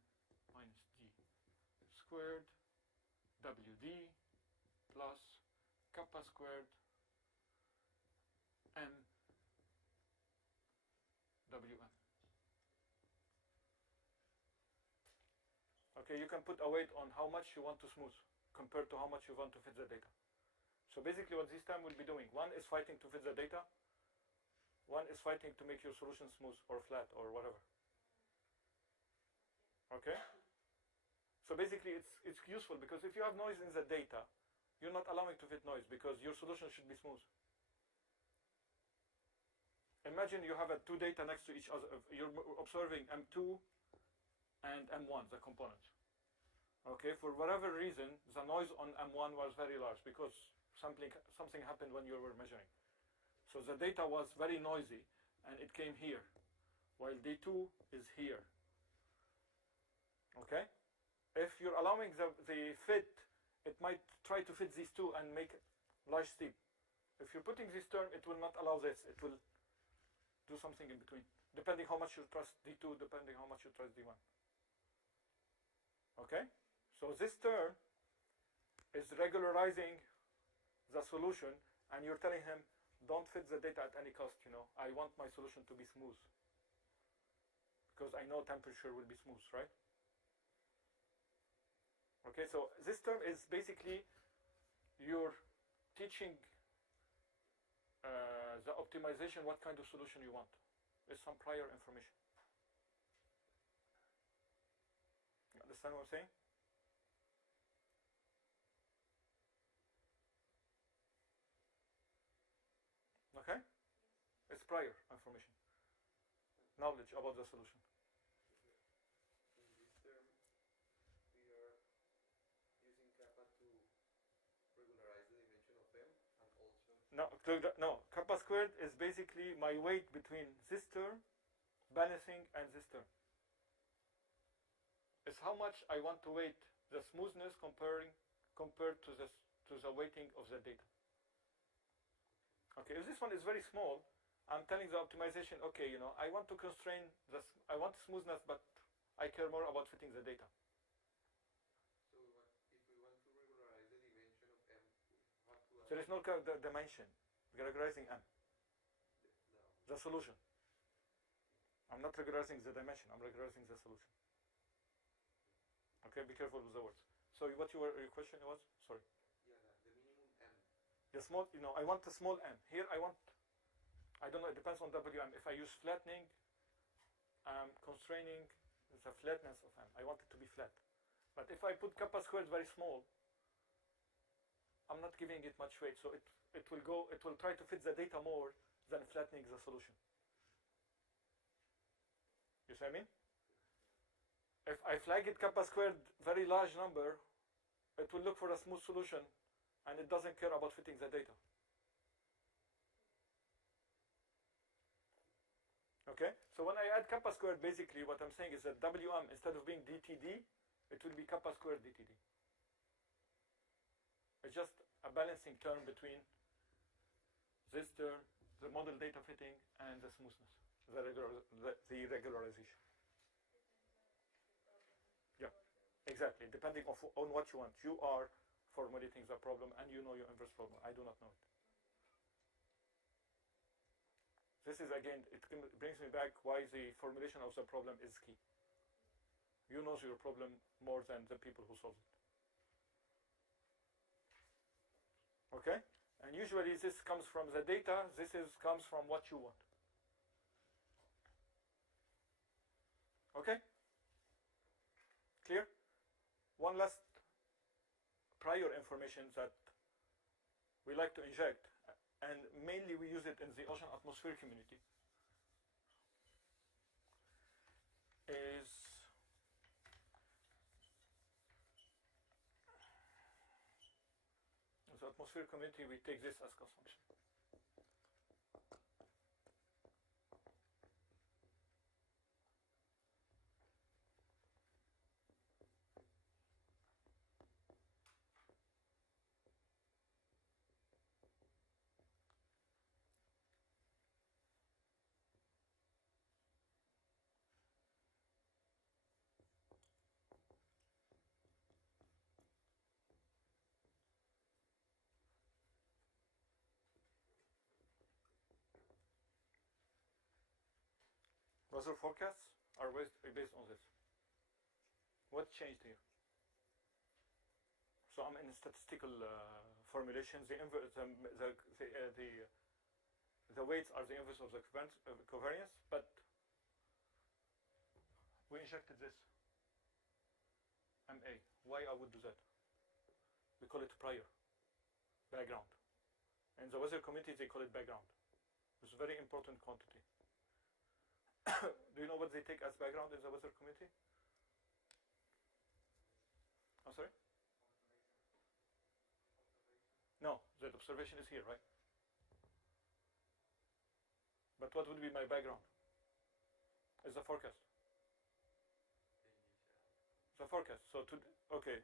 minus g squared wd plus kappa squared m wm. Okay, you can put a weight on how much you want to smooth compared to how much you want to fit the data. So basically what this time will be doing, one is fighting to fit the data, one is fighting to make your solution smooth or flat or whatever. Okay? So basically it's useful because if you have noise in the data, you're not allowing to fit noise because your solution should be smooth. Imagine you have two data next to each other. You're observing M2 and M1, the components. Okay, for whatever reason, the noise on M1 was very large because something happened when you were measuring. So the data was very noisy and it came here, while D2 is here. Okay? If you're allowing the fit, it might try to fit these two and make large steep. If you're putting this term, it will not allow this. It will do something in between, depending how much you trust D2, depending how much you trust D1. Okay? So this term is regularizing the solution, and you're telling him, don't fit the data at any cost, you know. I want my solution to be smooth. Because I know temperature will be smooth, right? Okay, so this term is basically you're teaching the optimization what kind of solution you want. It's some prior information. You understand what I'm saying? Okay? It's prior information. Knowledge about the solution. In this term, we are using kappa to regularize the dimension of M and also... No, kappa squared is basically my weight between this term, balancing, and this term. It's how much I want to weight the smoothness compared to the weighting of the data. Okay, if this one is very small, I'm telling the optimization, okay, you know, I want to constrain this, I want smoothness, but I care more about fitting the data. So if we want to regularize the dimension of M, we have to... There is no dimension. We're regularizing M. No. The solution. I'm not regularizing the dimension, I'm regularizing the solution. Okay, be careful with the words. So what your question was? Sorry. Yeah, the minimum M. The small, you know, I want a small m. Here I want, I don't know, it depends on Wm. If I use flattening, I'm constraining the flatness of m. I want it to be flat. But if I put kappa squared very small, I'm not giving it much weight, so it will try to fit the data more than flattening the solution. You see what I mean? If I flag it kappa squared very large number, it will look for a smooth solution, and it doesn't care about fitting the data. Okay, so when I add kappa squared, basically what I'm saying is that Wm, instead of being dTd, it will be kappa squared dTd. It's just a balancing term between this term, the model data fitting, and the smoothness, the regularization. Yeah, exactly. Depending on what you want. You are formulating the problem, and you know your inverse problem. I do not know it. This is, again, it brings me back why the formulation of the problem is key. You know your problem more than the people who solve it. Okay? And usually this comes from the data, comes from what you want. Okay? Clear? One last prior information that we like to inject, and mainly we use it in the ocean atmosphere community, is in the atmosphere community we take this as consumption. Weather forecasts are based on this. What changed here? So I'm in statistical formulation. The weights are the inverse of the covariance, but we injected this MA. Why I would do that? We call it prior, background. In the weather community, they call it background. It's a very important quantity. Do you know what they take as background in the weather community? I'm sorry? No, that observation is here, right? But what would be my background? It's the forecast. The forecast. So okay,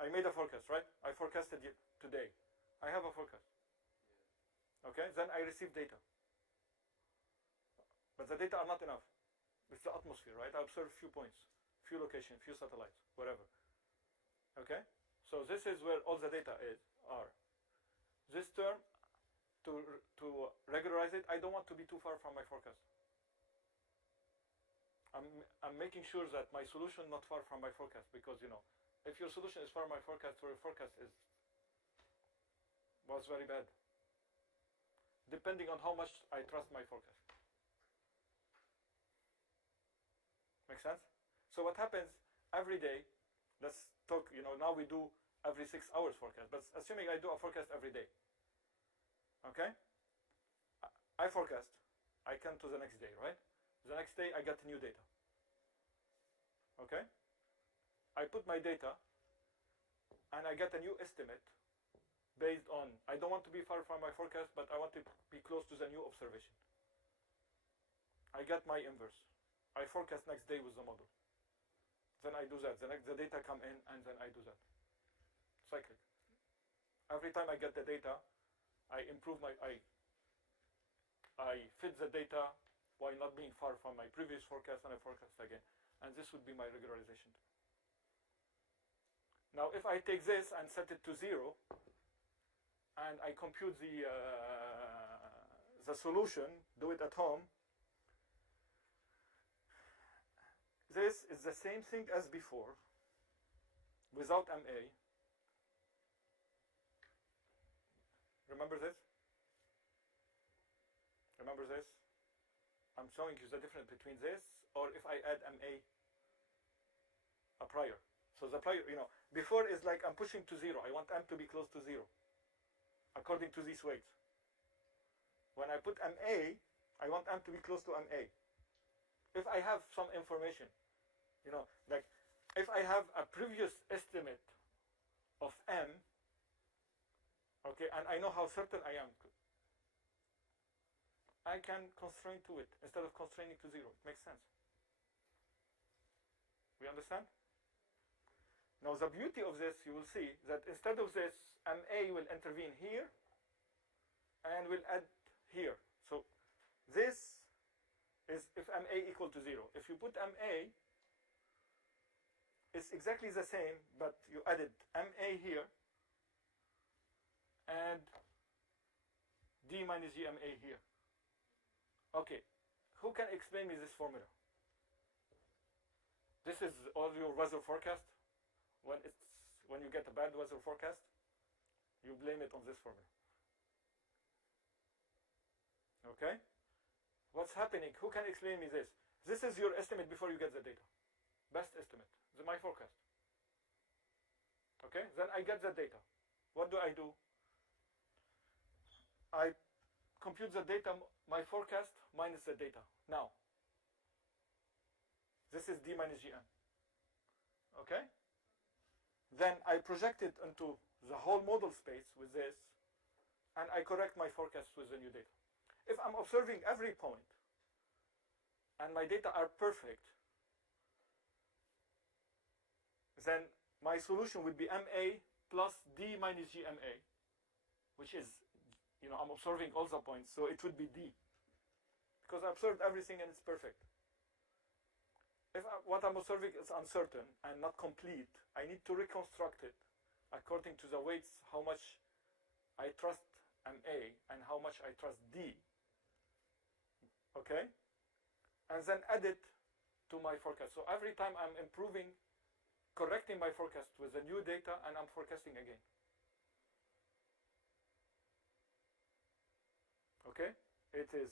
I made a forecast, right? I forecasted today. I have a forecast. Okay, then I receive data. But the data are not enough. It's the atmosphere, right? I observe few points, few locations, few satellites, whatever. Okay? So this is where all the data are. This term, to regularize it, I don't want to be too far from my forecast. I'm making sure that my solution not far from my forecast, because if your solution is far from my forecast, or your forecast was very bad, depending on how much I trust my forecast. Make sense? So what happens every day, let's talk, now we do every 6 hours forecast, but assuming I do a forecast every day. Okay? I forecast, I come to the next day, right? The next day I get new data. Okay? I put my data, and I get a new estimate based on, I don't want to be far from my forecast, but I want to be close to the new observation. I get my inverse. I forecast next day with the model. Then I do that. The data come in, and then I do that. Cyclic. Every time I get the data, I improve I fit the data while not being far from my previous forecast, and I forecast again. And this would be my regularization. Now, if I take this and set it to 0, and I compute the solution, do it at home, this is the same thing as before, without MA. Remember this? Remember this? I'm showing you the difference between this, or if I add MA, a prior. So the prior, before is like I'm pushing to 0. I want M to be close to 0, according to these weights. When I put MA, I want M to be close to MA. If I have some information, like if I have a previous estimate of m, okay, and I know how certain I am, I can constrain to it instead of constraining to 0. It makes sense. We understand? Now the beauty of this, you will see that instead of this, MA will intervene here and will add here. So this is if MA equal to 0. If you put MA, it's exactly the same, but you added MA here and D minus GMA here. Okay, who can explain me this formula? This is all your weather forecast. When you get a bad weather forecast, you blame it on this formula. Okay? What's happening? Who can explain me this? This is your estimate before you get the data. Best estimate. My forecast. Okay? Then I get the data. What do? I compute the data, my forecast minus the data. Now, this is D minus GM. Okay? Then I project it into the whole model space with this, and I correct my forecast with the new data. If I'm observing every point, and my data are perfect, then my solution would be MA plus D minus GMA, which is, I'm observing all the points, so it would be D. Because I observed everything and it's perfect. If what I'm observing is uncertain and not complete, I need to reconstruct it according to the weights, how much I trust MA and how much I trust D. Okay? And then add it to my forecast. So every time I'm improving, correcting my forecast with the new data, and I'm forecasting again. Okay? It is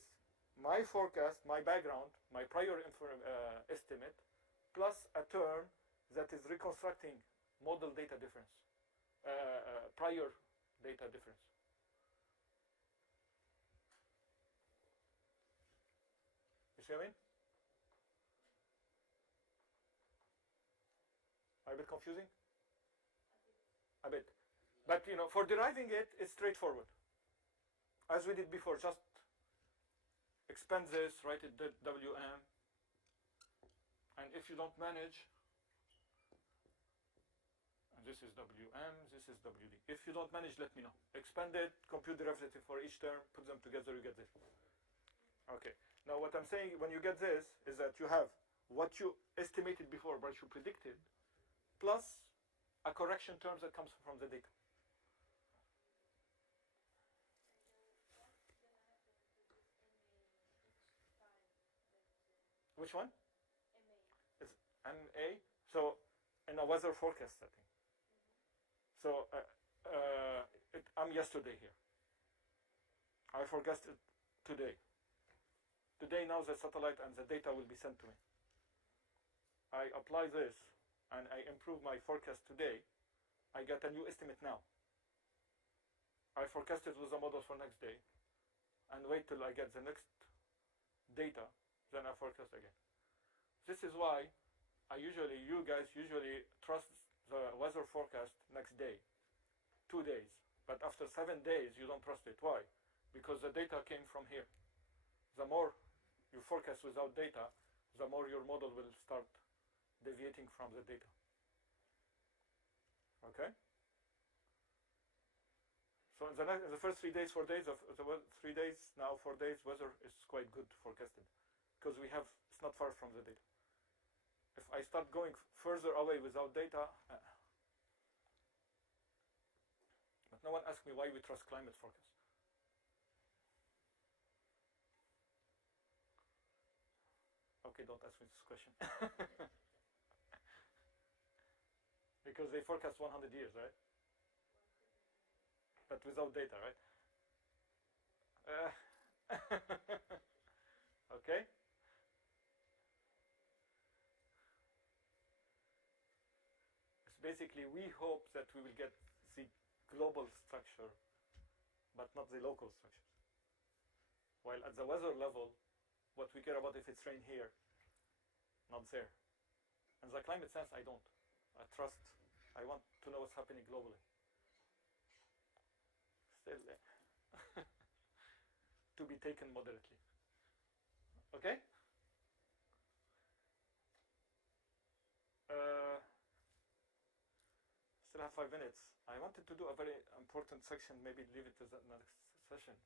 my forecast, my background, my prior estimate, plus a term that is reconstructing model data difference, prior data difference. You see what I mean? A bit confusing? A bit. But for deriving it, it's straightforward. As we did before, just expand this, write it WM, and if you don't manage, and this is WM, this is WD. If you don't manage, let me know. Expand it, compute derivative for each term, put them together, you get this. Okay. Now what I'm saying, when you get this, is that you have what you estimated before, what you predicted, plus a correction term that comes from the data. Which one? MA. It's MA. So in a weather forecast setting. So I'm yesterday here. I forecasted today. Today now the satellite and the data will be sent to me. I apply this and I improve my forecast today. I get a new estimate now. I forecast it with the model for next day and wait till I get the next data, then I forecast again. This is why you guys usually trust the weather forecast next day, 2 days. But after 7 days, you don't trust it. Why? Because the data came from here. The more you forecast without data, the more your model will start deviating from the data. Okay? So in the first 3 days, 4 days, 3 days, now 4 days, weather is quite good forecasted. Because it's not far from the data. If I start going further away without data, but no one asked me why we trust climate forecast. Okay, don't ask me this question. Because they forecast 100 years, right? But without data, right? Okay? It's basically, we hope that we will get the global structure, but not the local structure. While at the weather level, what we care about if it's rain here, not there. And the climate sense, I don't. I trust I want to know what's happening globally. Still to be taken moderately. Okay? Still have 5 minutes. I wanted to do a very important section, maybe leave it to the next session.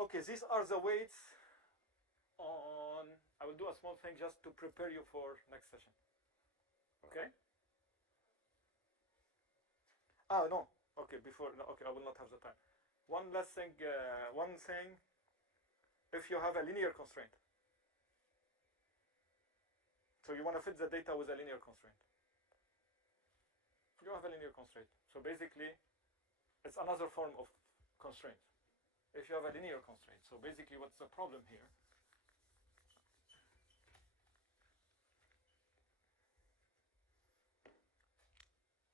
Okay, these are the weights on... I will do a small thing just to prepare you for next session. Okay? Ah, no. Okay, before... No, okay, I will not have the time. One last thing, if you have a linear constraint. So you want to fit the data with a linear constraint. You have a linear constraint. So basically, it's another form of constraint. If you have a linear constraint. So basically, what's the problem here?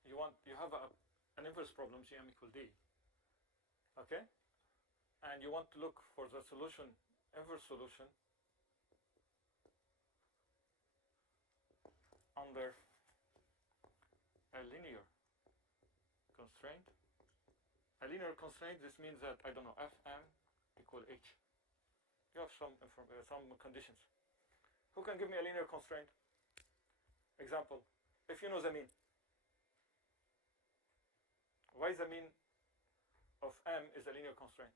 You have an inverse problem, Gm equal D. Okay? And you want to look for the solution, inverse solution, under a linear constraint. A linear constraint, this means that, I don't know, Fm equal H. You have some conditions. Who can give me a linear constraint? Example, if you know the mean. Why the mean of M is a linear constraint?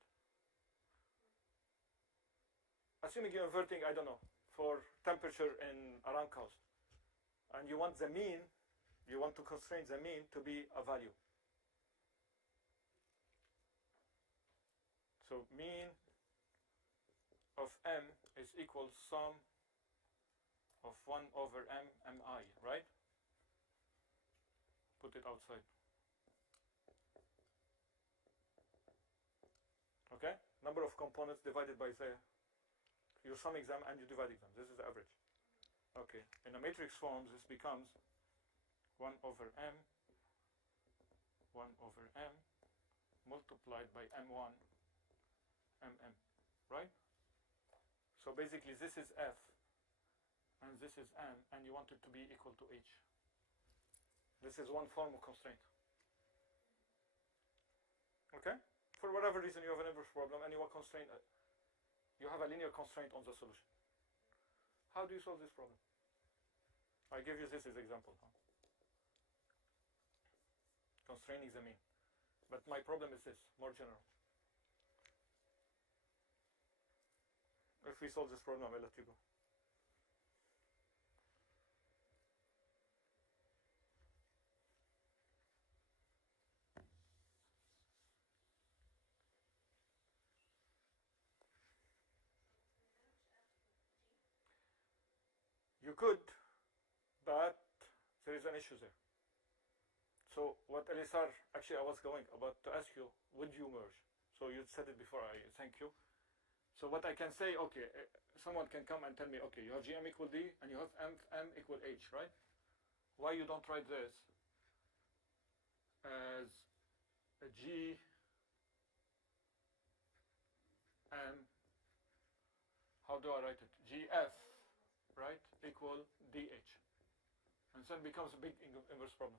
Assuming you're inverting, I don't know, for temperature in around coast, and you want the mean, you want to constrain the mean to be a value. So mean of M is equal sum of 1 over M, Mi, right? Put it outside. Okay? Number of components divided by you're summing them and you're dividing them. This is the average. Okay. In a matrix form, this becomes 1 over M, 1 over M, multiplied by M1, MM. Right? So basically, this is F, and this is M, and you want it to be equal to H. This is one form of constraint. Okay? For whatever reason you have an inverse problem and you want constraint, you have a linear constraint on the solution. How do you solve this problem? I give you this as example. Constraining the mean. But my problem is this, more general. If we solve this problem, I'll let you go. You could, but there is an issue there. So what Elisar, actually I was going about to ask you, would you merge? So you said it before, I thank you. So what I can say, okay, someone can come and tell me, okay, you have Gm equal D and you have M equal H, right? Why you don't write this as a G M, how do I write it? GF, right, equal DH. And then becomes a big inverse problem.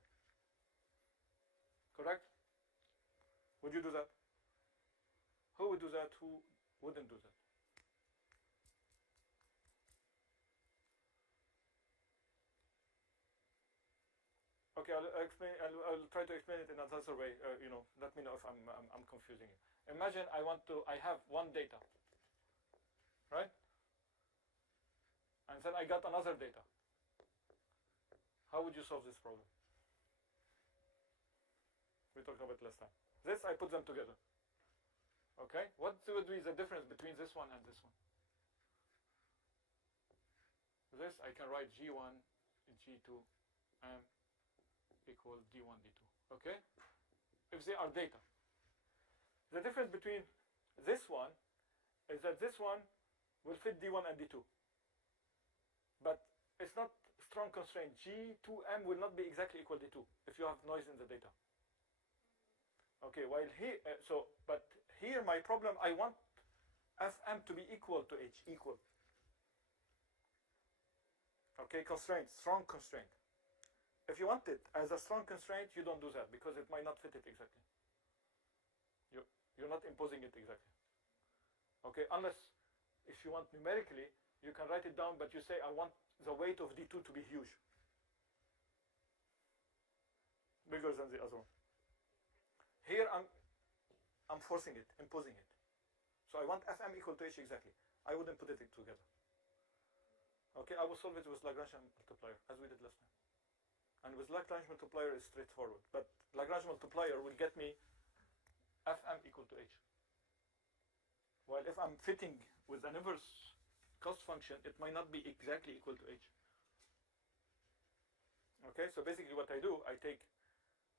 Correct? Would you do that? Who would do that? Who wouldn't do that? Okay, I'll explain. I'll try to explain it in another way. Let me know if I'm confusing you. Imagine I have one data, right? And then I got another data. How would you solve this problem? We talked about it last time. This, I put them together. Okay? What would be the difference between this one and this one? This, I can write G1, G2, M equal D1, D2. Okay? If they are data. The difference between this one is that this one will fit D1 and D2. But it's not strong constraint. G2M will not be exactly equal to 2 if you have noise in the data. Okay, while here, but here my problem, I want Fm to be equal to H, equal. Okay, constraint, strong constraint. If you want it as a strong constraint, you don't do that because it might not fit it exactly. You're not imposing it exactly. Okay, unless if you want numerically, you can write it down, but you say I want the weight of D2 to be huge, bigger than the other one. Here I'm forcing it, imposing it. So I want Fm equal to H exactly. I wouldn't put it together. Okay, I will solve it with Lagrange multiplier as we did last time. And with Lagrange multiplier is straightforward, but Lagrange multiplier will get me Fm equal to H. While if I'm fitting with an inverse cost function, it might not be exactly equal to H. Okay, so basically what I do, I take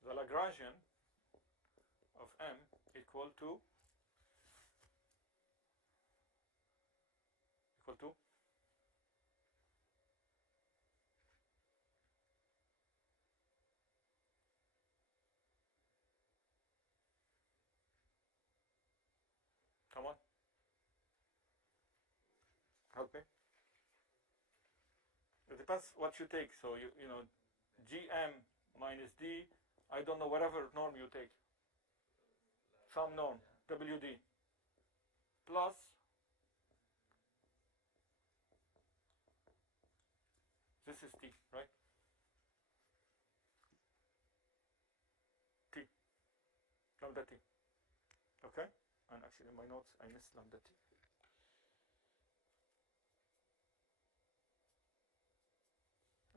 the Lagrangian of M equal to come on, help me. It depends what you take. So you know, Gm minus D, I don't know, whatever norm you take, some norm, WD, plus this is T, right? T, lambda T. Okay? And actually in my notes I missed lambda T.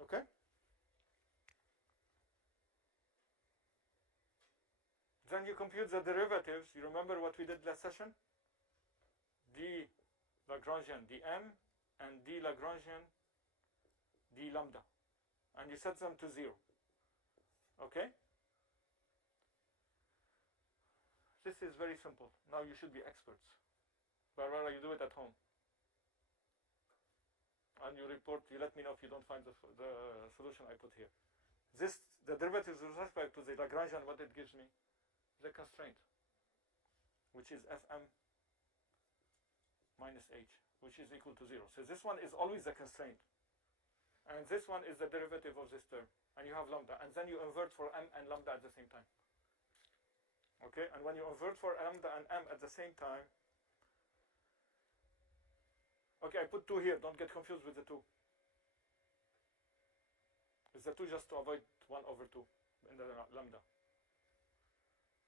Okay? Then you compute the derivatives. You remember what we did last session? D Lagrangian dm and D Lagrangian d lambda. And you set them to 0. Okay? This is very simple. Now you should be experts. Barbara, you do it at home. And you report, you let me know if you don't find the solution I put here. The derivatives with respect to the Lagrangian, what it gives me? The constraint, which is Fm minus H, which is equal to 0. So this one is always the constraint. And this one is the derivative of this term. And you have lambda. And then you invert for M and lambda at the same time. Okay? And when you invert for lambda and M at the same time, okay, I put 2 here. Don't get confused with the 2. It's the 2 just to avoid 1 over 2 in the lambda.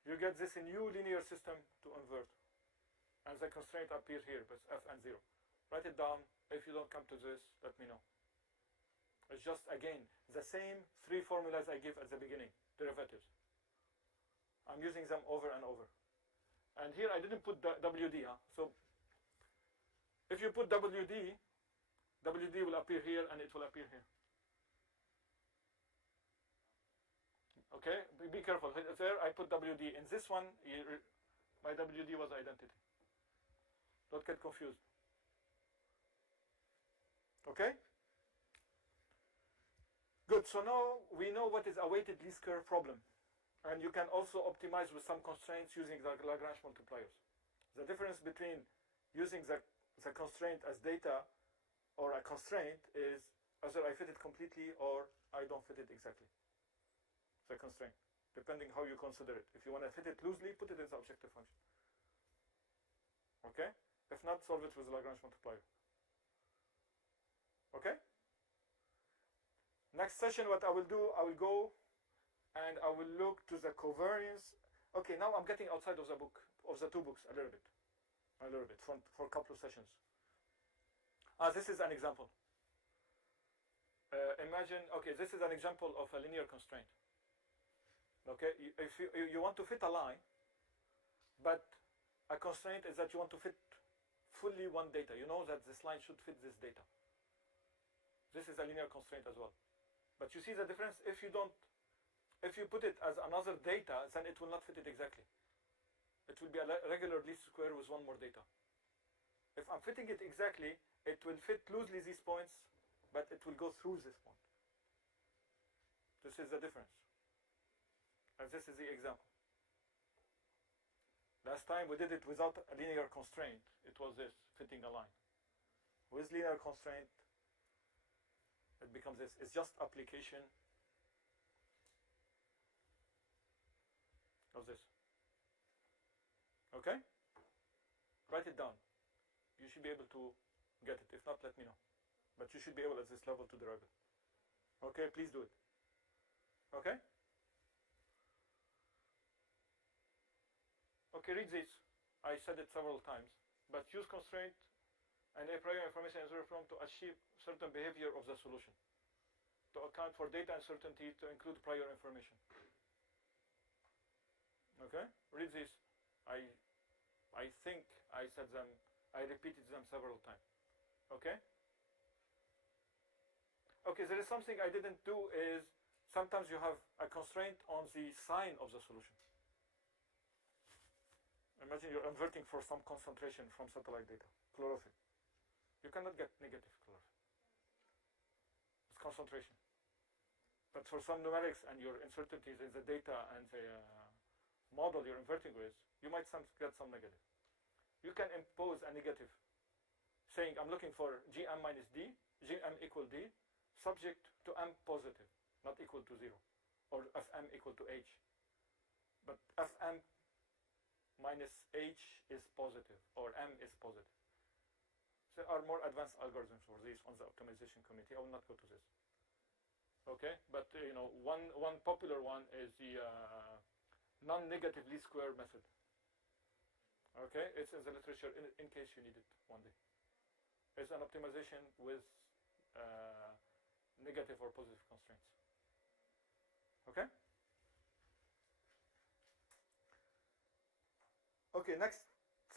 You get this new linear system to invert. And the constraint appears here, but F and 0. Write it down. If you don't come to this, let me know. It's just, again, the same 3 formulas I give at the beginning, derivatives. I'm using them over and over. And here I didn't put WD. So if you put WD, WD will appear here and it will appear here. Okay, be careful. There I put WD. In this one, my WD was identity. Don't get confused. Okay? Good, so now we know what is a weighted least square problem. And you can also optimize with some constraints using the Lagrange multipliers. The difference between using the constraint as data or a constraint is either I fit it completely or I don't fit it exactly. The constraint, depending how you consider it. If you want to fit it loosely, put it in the objective function. Okay? If not, solve it with the Lagrange multiplier. Okay? Next session, what I will do, I will go and I will look to the covariance. Okay, now I'm getting outside of the book, of the 2 books a little bit, for a couple of sessions. This is an example. Imagine, okay, this is an example of a linear constraint. Okay, if you want to fit a line, but a constraint is that you want to fit fully one data. You know that this line should fit this data. This is a linear constraint as well. But you see the difference? If you put it as another data, then it will not fit it exactly. It will be a regular least square with one more data. If I'm fitting it exactly, it will fit loosely these points, but it will go through this point. This is the difference. And this is the example. Last time we did it without a linear constraint. It was this, fitting a line. With linear constraint, it becomes this. It's just application of this. Okay? Write it down. You should be able to get it. If not, let me know. But you should be able at this level to derive it. Okay, please do it. Okay? Okay, read this. I said it several times. But use constraint and a prior information is from to achieve certain behavior of the solution. To account for data uncertainty to include prior information. Okay? Read this. I think I said them, I repeated them several times. Okay? Okay, there is something I didn't do is sometimes you have a constraint on the sign of the solution. Imagine you're inverting for some concentration from satellite data, chlorophyll. You cannot get negative chlorophyll. It's concentration. But for some numerics and your uncertainties in the data and the model you're inverting with, you might get some negative. You can impose a negative, saying I'm looking for Gm minus D, Gm equal D, subject to M positive, not equal to 0, or Fm equal to H. But Fm minus H is positive, or M is positive. There are more advanced algorithms for this on the optimization committee. I will not go to this. Okay, but one popular one is the non-negative least square method. Okay, it's in the literature in case you need it one day. It's an optimization with negative or positive constraints. Okay? Okay, next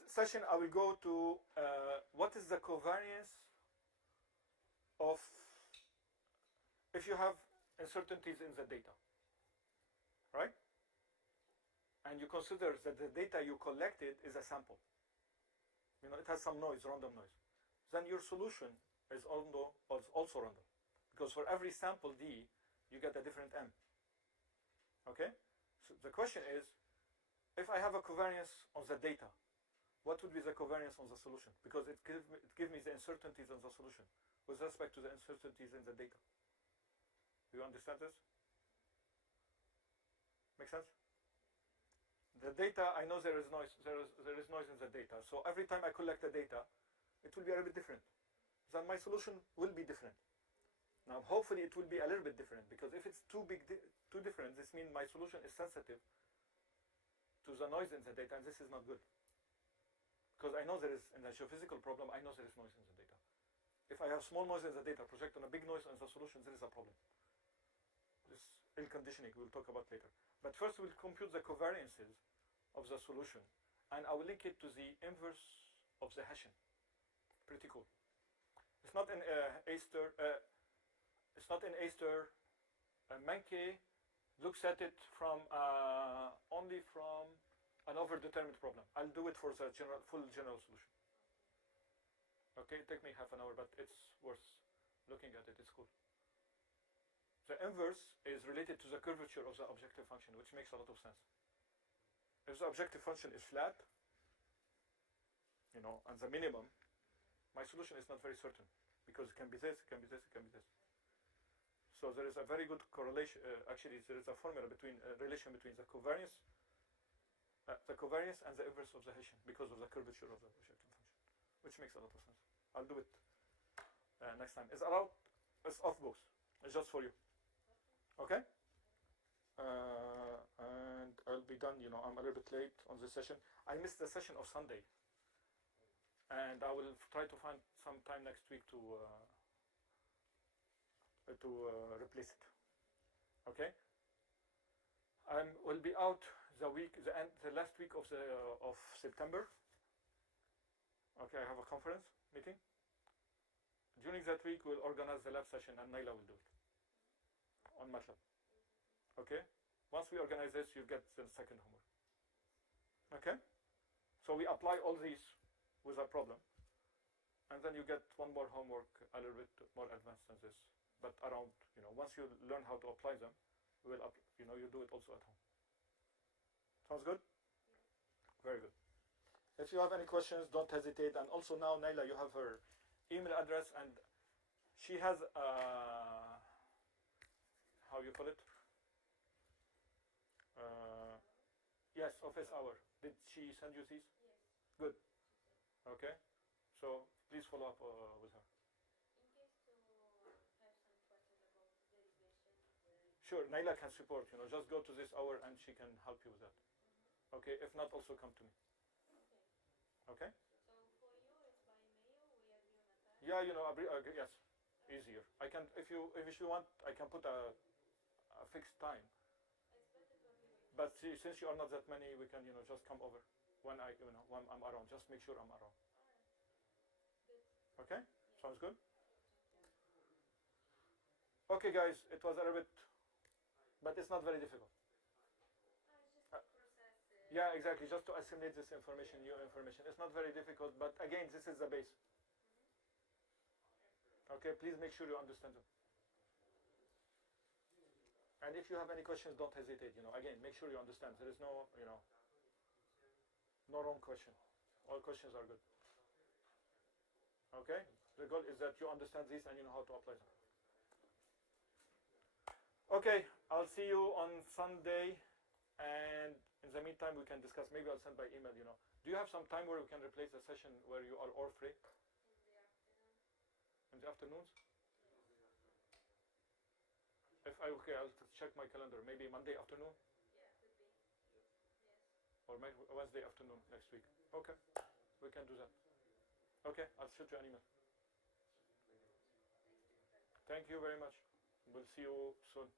session I will go to what is the covariance of if you have uncertainties in the data, right? And you consider that the data you collected is a sample. It has some noise, random noise. Then your solution is also random. Because for every sample D, you get a different M. Okay? So the question is, if I have a covariance on the data, what would be the covariance on the solution? Because it gives me the uncertainties on the solution with respect to the uncertainties in the data. Do you understand this? Make sense? The data, I know there is noise. There is noise in the data. So every time I collect the data, it will be a little bit different. Then my solution will be different. Now, hopefully, it will be a little bit different, because if it's too different, this means my solution is sensitive to the noise in the data, and this is not good. Because I know there is, in the geophysical problem, I know there is noise in the data. If I have small noise in the data, project on a big noise in the solution, there is a problem. This ill conditioning we'll talk about later. But first, we'll compute the covariances of the solution, and I will link it to the inverse of the Hessian. Pretty cool. It's not in A-star. It's not in A-star. Menke looks at it from only from an overdetermined problem. I'll do it for the full general solution. Okay, it take me half an hour, but it's worth looking at it. It's cool. The inverse is related to the curvature of the objective function, which makes a lot of sense. If the objective function is flat, and the minimum, my solution is not very certain, because it can be this, it can be this, it can be this. So there is a very good correlation. Actually, there is a formula relation between the covariance and the inverse of the Hessian because of the curvature of the objective function, which makes a lot of sense. I'll do it next time. It's off books. It's just for you. Okay? And I'll be done. I'm a little bit late on this session. I missed the session of Sunday, and I will try to find some time next week to replace it. Okay? I will be out the last week of September. Okay, I have a conference meeting. During that week, we'll organize the lab session, and Naila will do it on MATLAB. Okay? Once we organize this, you get the second homework. Okay? So we apply all these with a problem, and then you get one more homework a little bit more advanced than this. But around, once you learn how to apply them, you do it also at home. Sounds good? Very good. If you have any questions, don't hesitate. And also now, Naila, you have her email address, and she has how you call it? Yes, office hour. Did she send you these? Yes. Good. She said. Okay. So please follow up with her. In case to have some questions about derivation. Sure, Naila can support. Just go to this hour and she can help you with that. Okay. If not, also come to me. Okay. Okay. So for you it's by mail. We agree on a time. Yeah, yes, easier. I can, if you want, I can put a fixed time. It's better for me. But see, since you are not that many, we can just come over when when I'm around. Just make sure I'm around. Alright. Good. Okay. Yes. Sounds good. Okay, guys, it was a little bit, but it's not very difficult. It's just a process. Yeah, exactly. Just to assimilate this information, new information. It's not very difficult, but again, this is the base. Okay, please make sure you understand them. And if you have any questions, don't hesitate. Again, make sure you understand. There is no, no wrong question. All questions are good. Okay? The goal is that you understand this and you know how to apply them. Okay, I'll see you on Sunday, and in the meantime, we can discuss. Maybe I'll send by email. Do you have some time where we can replace a session where you are all free? In the afternoon. In the afternoons? Okay, I'll check my calendar. Maybe Monday afternoon Yeah, could be. Yes. or Wednesday afternoon next week. Okay, we can do that. Okay, I'll shoot you an email. Thank you very much. We'll see you soon.